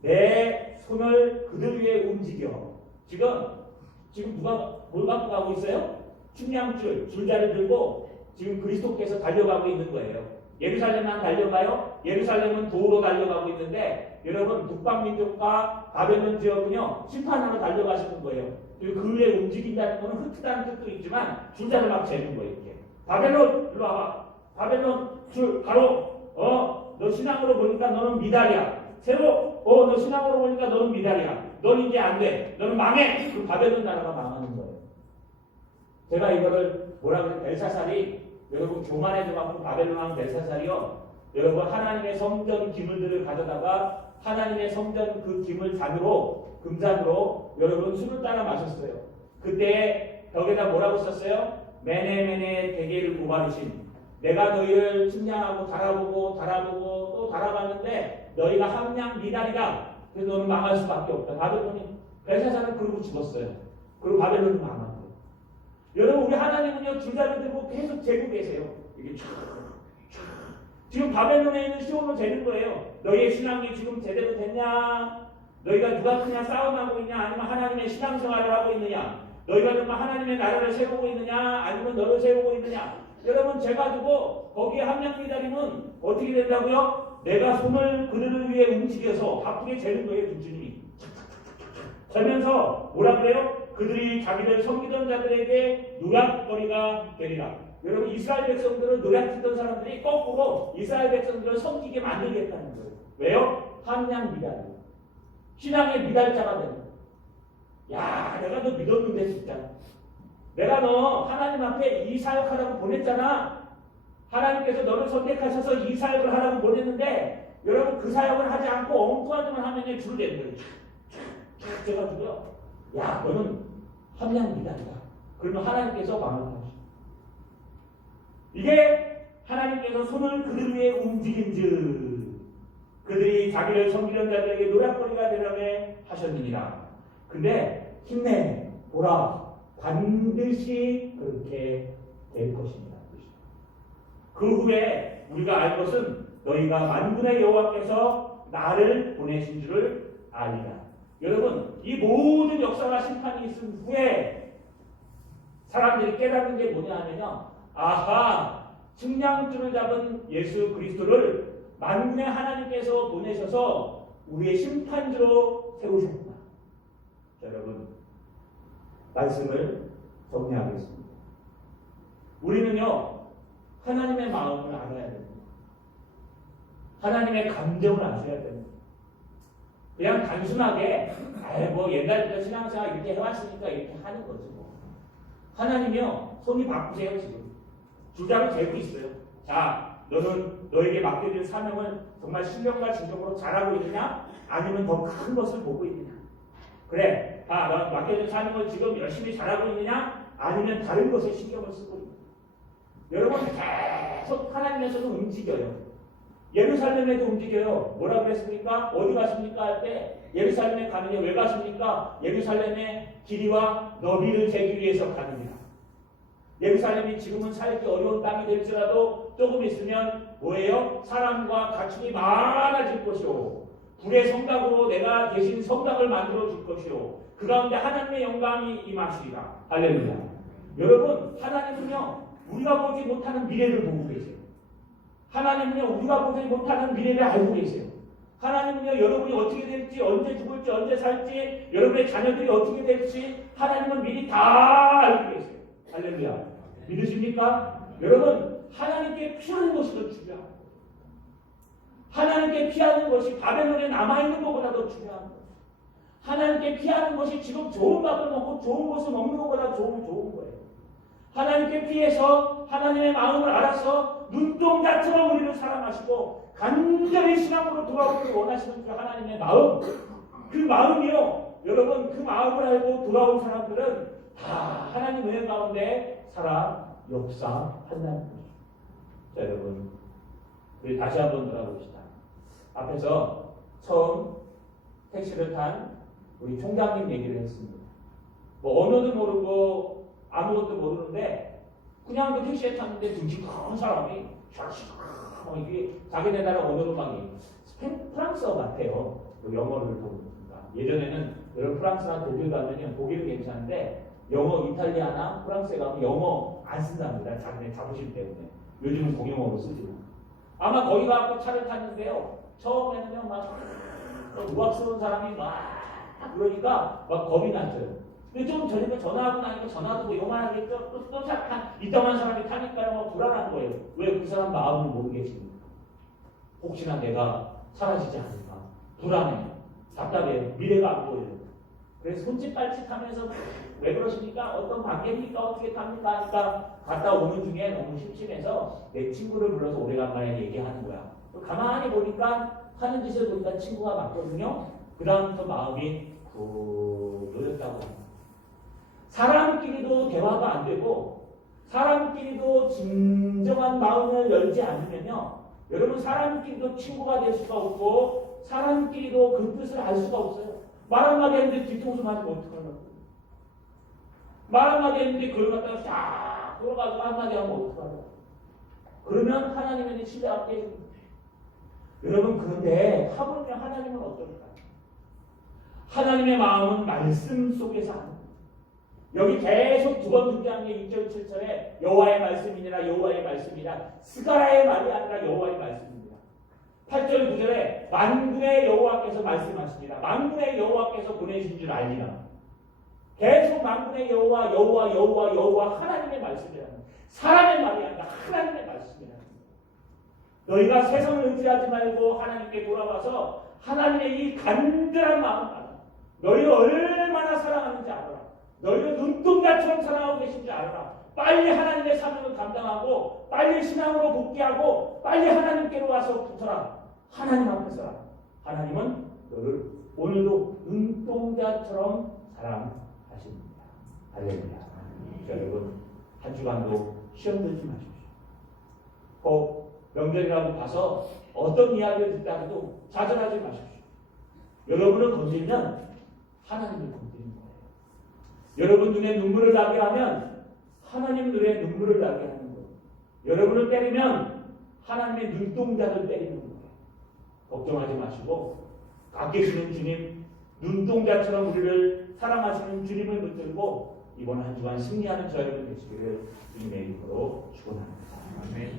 내 손을 그들 위에 움직여. 지금 누가 뭘 갖고 가고 있어요? 측량줄, 줄자를 들고 지금 그리스도께서 달려가고 있는 거예요. 예루살렘만 달려가요? 예루살렘은 도로 달려가고 있는데 여러분 북방민족과 바벨론 지역은요 심판하러 달려가시는 거예요. 그리고 그 위에 움직인다는 것은 흩트다는 뜻도 있지만 줄자를 막 재는 거예요. 이렇게. 바벨론 일로 와봐. 바벨론 줄 바로 너 신앙으로 보니까 너는 미달이야. 새로 너 신앙으로 보니까 너는 미달이야. 넌 이제 안 돼. 너는 망해. 그 바벨론 나라가 망하는 거예요. 제가 이거를 뭐라 그래? 벨사살이 여러분 교만해져 갖고 바벨론 하면 벨사살이요. 여러분 하나님의 성전 기물들을 가져다가 하나님의 성전 그 기물 잔으로 금잔으로 여러분 술을 따라 마셨어요. 그때 벽에다 뭐라고 썼어요? 메네메네 대계를 고바르신 내가 너희를 측량하고 달아보고 또 달아봤는데 너희가 함량 미달이다. 그래서 너는 망할 수밖에 없다. 바벨론이 벨사살을 그러고 죽었어요. 그리고 바벨론이 망한 거예요. 여러분 우리 하나님은요 줄자를 들고 계속 재고 계세요. 이게 지금 바벨론에 있는 시온을 재는 거예요. 너희의 신앙이 지금 제대로 됐냐? 너희가 누가 크냐 싸움하고 있냐? 아니면 하나님의 신앙생활을 하고 있느냐? 너희가 정말 하나님의 나라를 세우고 있느냐? 아니면 너를 세우고 있느냐? 여러분 제가 두고 거기에 함량 미달이면 어떻게 된다고요? 내가 손을 그들을 위해 움직여서 바쁘게 재는 거예요. 주님이 재면서 뭐라 그래요? 그들이 자기를 섬기던 자들에게 노략거리가 되리라. 여러분 이스라엘 백성들을 노략했던 사람들이 거꾸로 이스라엘 백성들을 섬기게 만들겠다는 거예요. 왜요? 함량 미달. 신앙의 미달자가 되는 거예요. 야, 내가 너 믿었는데 진짜. 내가 너 하나님 앞에 이 사역하라고 보냈잖아. 하나님께서 너를 선택하셔서 이 사역을 하라고 보냈는데 여러분 그 사역을 하지 않고 엉뚱한 일만 하면 줄을 내는 거예요. 제가 주고요. 야, 너는 함량 미달이다. 그러면 하나님께서 마음을 하십니다. 이게 하나님께서 손을 그들 위에 움직인즉 그들이 자기를 섬기는 자들에게 노략거리가 되라며 하셨느니라. 근데 힘내 보라 반드시 그렇게 될 것입니다. 그 후에 우리가 알 것은 너희가 만군의 여호와께서 나를 보내신 줄을 알리라. 여러분 이 모든 역사와 심판이 있은 후에 사람들이 깨닫는 게 뭐냐 하면요. 아하 측량줄을 잡은 예수 그리스도를 만군의 하나님께서 보내셔서 우리의 심판주로 세우셨구나. 여러분 말씀을 정리하겠습니다. 우리는요 하나님의 마음을 알아야 됩니다. 하나님의 감정을 아셔야 됩니다. 그냥 단순하게 뭐 옛날부터 신앙생활 이렇게 해왔으니까 이렇게 하는 거죠. 뭐. 하나님이요 손이 바쁘세요. 지금 주자로 재고 있어요. 자 너는 너에게 맡겨진 사명을 정말 신령과 진정으로 잘하고 있느냐 아니면 더 큰 것을 보고 있느냐. 그래 너 맡겨진 사명을 지금 열심히 잘하고 있느냐 아니면 다른 것에 신경을 쓰고 있느냐. 여러분 계속 하나님에서도 움직여요. 예루살렘에도 움직여요. 뭐라고 그랬습니까? 어디 갔습니까? 할 때 예루살렘에 가느냐. 왜 갔습니까? 예루살렘의 길이와 너비를 재기 위해서 가느니라. 예루살렘이 지금은 살기 어려운 땅이 될지라도 조금 있으면 뭐예요? 사람과 가축이 많아질 것이요. 불의 성곽으로 내가 대신 성곽을 만들어 줄 것이요. 그 가운데 하나님의 영광이 임하시리라. 할렐루야. 여러분 하나님은요 우리가 보지 못하는 미래를 보고 계세요. 하나님은요 우리가 보지 못하는 미래를 알고 계세요. 하나님은요 여러분이 어떻게 될지 언제 죽을지 언제 살지 여러분의 자녀들이 어떻게 될지 하나님은 미리 다 알고 계세요. 할렐루야. 믿으십니까? 여러분 하나님께 피하는 것이 더 중요합니다. 하나님께 피하는 것이 바벨론에 남아있는 것보다 더 중요한 거예요. 하나님께 피하는 것이 지금 좋은 밥을 먹고 좋은 것을 먹는 것보다 좋은 거예요. 하나님께 피해서 하나님의 마음을 알아서 눈동자처럼 우리를 사랑하시고 간절히 신앙으로 돌아오기를 원하시는 그 하나님의 마음, 그 마음이요 여러분 그 마음을 알고 돌아온 사람들은 다 하나님 은혜 가운데 살아 역사한다는 거죠. 자 여러분 우리 다시 한번 돌아봅시다. 앞에서 처음 택시를 탄 우리 총장님 얘기를 했습니다. 뭐 언어도 모르고 아무것도 모르는데 그냥 그 택시에 탔는데 등치 큰 사람이 샤샤 이게 자기네 나라 언어로 막 프랑스어 같아요. 영어를 보니까 예전에는 여러분 프랑스나 독일 가면요 독일은 괜찮은데 영어 이탈리아나 프랑스에 가면 영어 안 쓴답니다. 자기네 자부심 때문에 요즘은 공용어로 쓰지만 아마 거기 가고 차를 탔는데요. 처음에는요, 막 우악스러운 사람이 막 그러니까 막 겁이 났어요. 근데 좀 저녁에 전화하고 나니까 전화도 뭐 요만하게 또 착한 이따만 사람이 타니까요, 막 불안한 거예요. 왜 그 사람 마음을 모르겠습니까? 혹시나 내가 사라지지 않을까? 불안해, 답답해요, 미래가 안 보여요. 그래서 손짓발짓하면서 왜 그러십니까? 어떤 관계입니까? 어떻게 합니까? 하니까 갔다 오는 중에 너무 심심해서 내 친구를 불러서 오래간만에 얘기하는 거야. 가만히 보니까 하는 짓을 보니까 친구가 맞거든요. 그 다음부터 마음이 푹 놓였다고 합니다. 사람끼리도 대화가 안 되고 사람끼리도 진정한 마음을 열지 않으면요, 여러분 사람끼리도 친구가 될 수가 없고 사람끼리도 그 뜻을 알 수가 없어요. 말 한마디 했는데 뒤통수 맞으면 어떡하려고. 말 한마디 했는데 그걸 갖다가 싹 돌아가지고 한마디 하면 어떡하려고. 그러면 하나님의 신뢰가 깨집니다. 여러분, 그런데 하물며 하나님은 어떨까요? 하나님의 마음은 말씀 속에서 하는 거예요. 여기 계속 두 번 등장한 게 6절 7절에 여호와의 말씀이니라, 여호와의 말씀이라, 스가라의 말이 아니라 여호와의 말씀입니다. 8절 9절에 만군의 여호와께서 말씀하시니라, 만군의 여호와께서 보내신 줄 알리라. 계속 만군의 여호와, 여호와, 여호와, 여호와, 하나님의 말씀이라는, 사람의 말이 아니라 하나님의 말씀이라는. 너희가 세상을 의지하지 말고 하나님께 돌아와서 하나님의 이 간절한 마음을 알아. 너희를 얼마나 사랑하는지 알아라. 너희를 눈동자처럼 사랑하고 계신지 알아라. 빨리 하나님의 사명을 감당하고 빨리 신앙으로 복귀하고 빨리 하나님께로 와서 붙어라. 하나님 앞에 서라. 하나님은 너를 오늘도 눈동자처럼 사랑하십니다. 할렐루야. 여러분, 한 주간도 시험 들지 마십시오. 꼭 명절이라고 봐서 어떤 이야기를 듣다 해도 좌절하지 마십시오. 여러분을 건드리면 하나님을 건드리는 거예요. 여러분 눈에 눈물을 나게 하면 하나님 눈에 눈물을 나게 하는 거예요. 여러분을 때리면 하나님의 눈동자를 때리는 거예요. 걱정하지 마시고 아끼시는 주님, 눈동자처럼 우리를 사랑하시는 주님을 붙들고 이번 한 주간 승리하는 저희들 되시기를 주님의 이름으로 축원합니다. 아멘.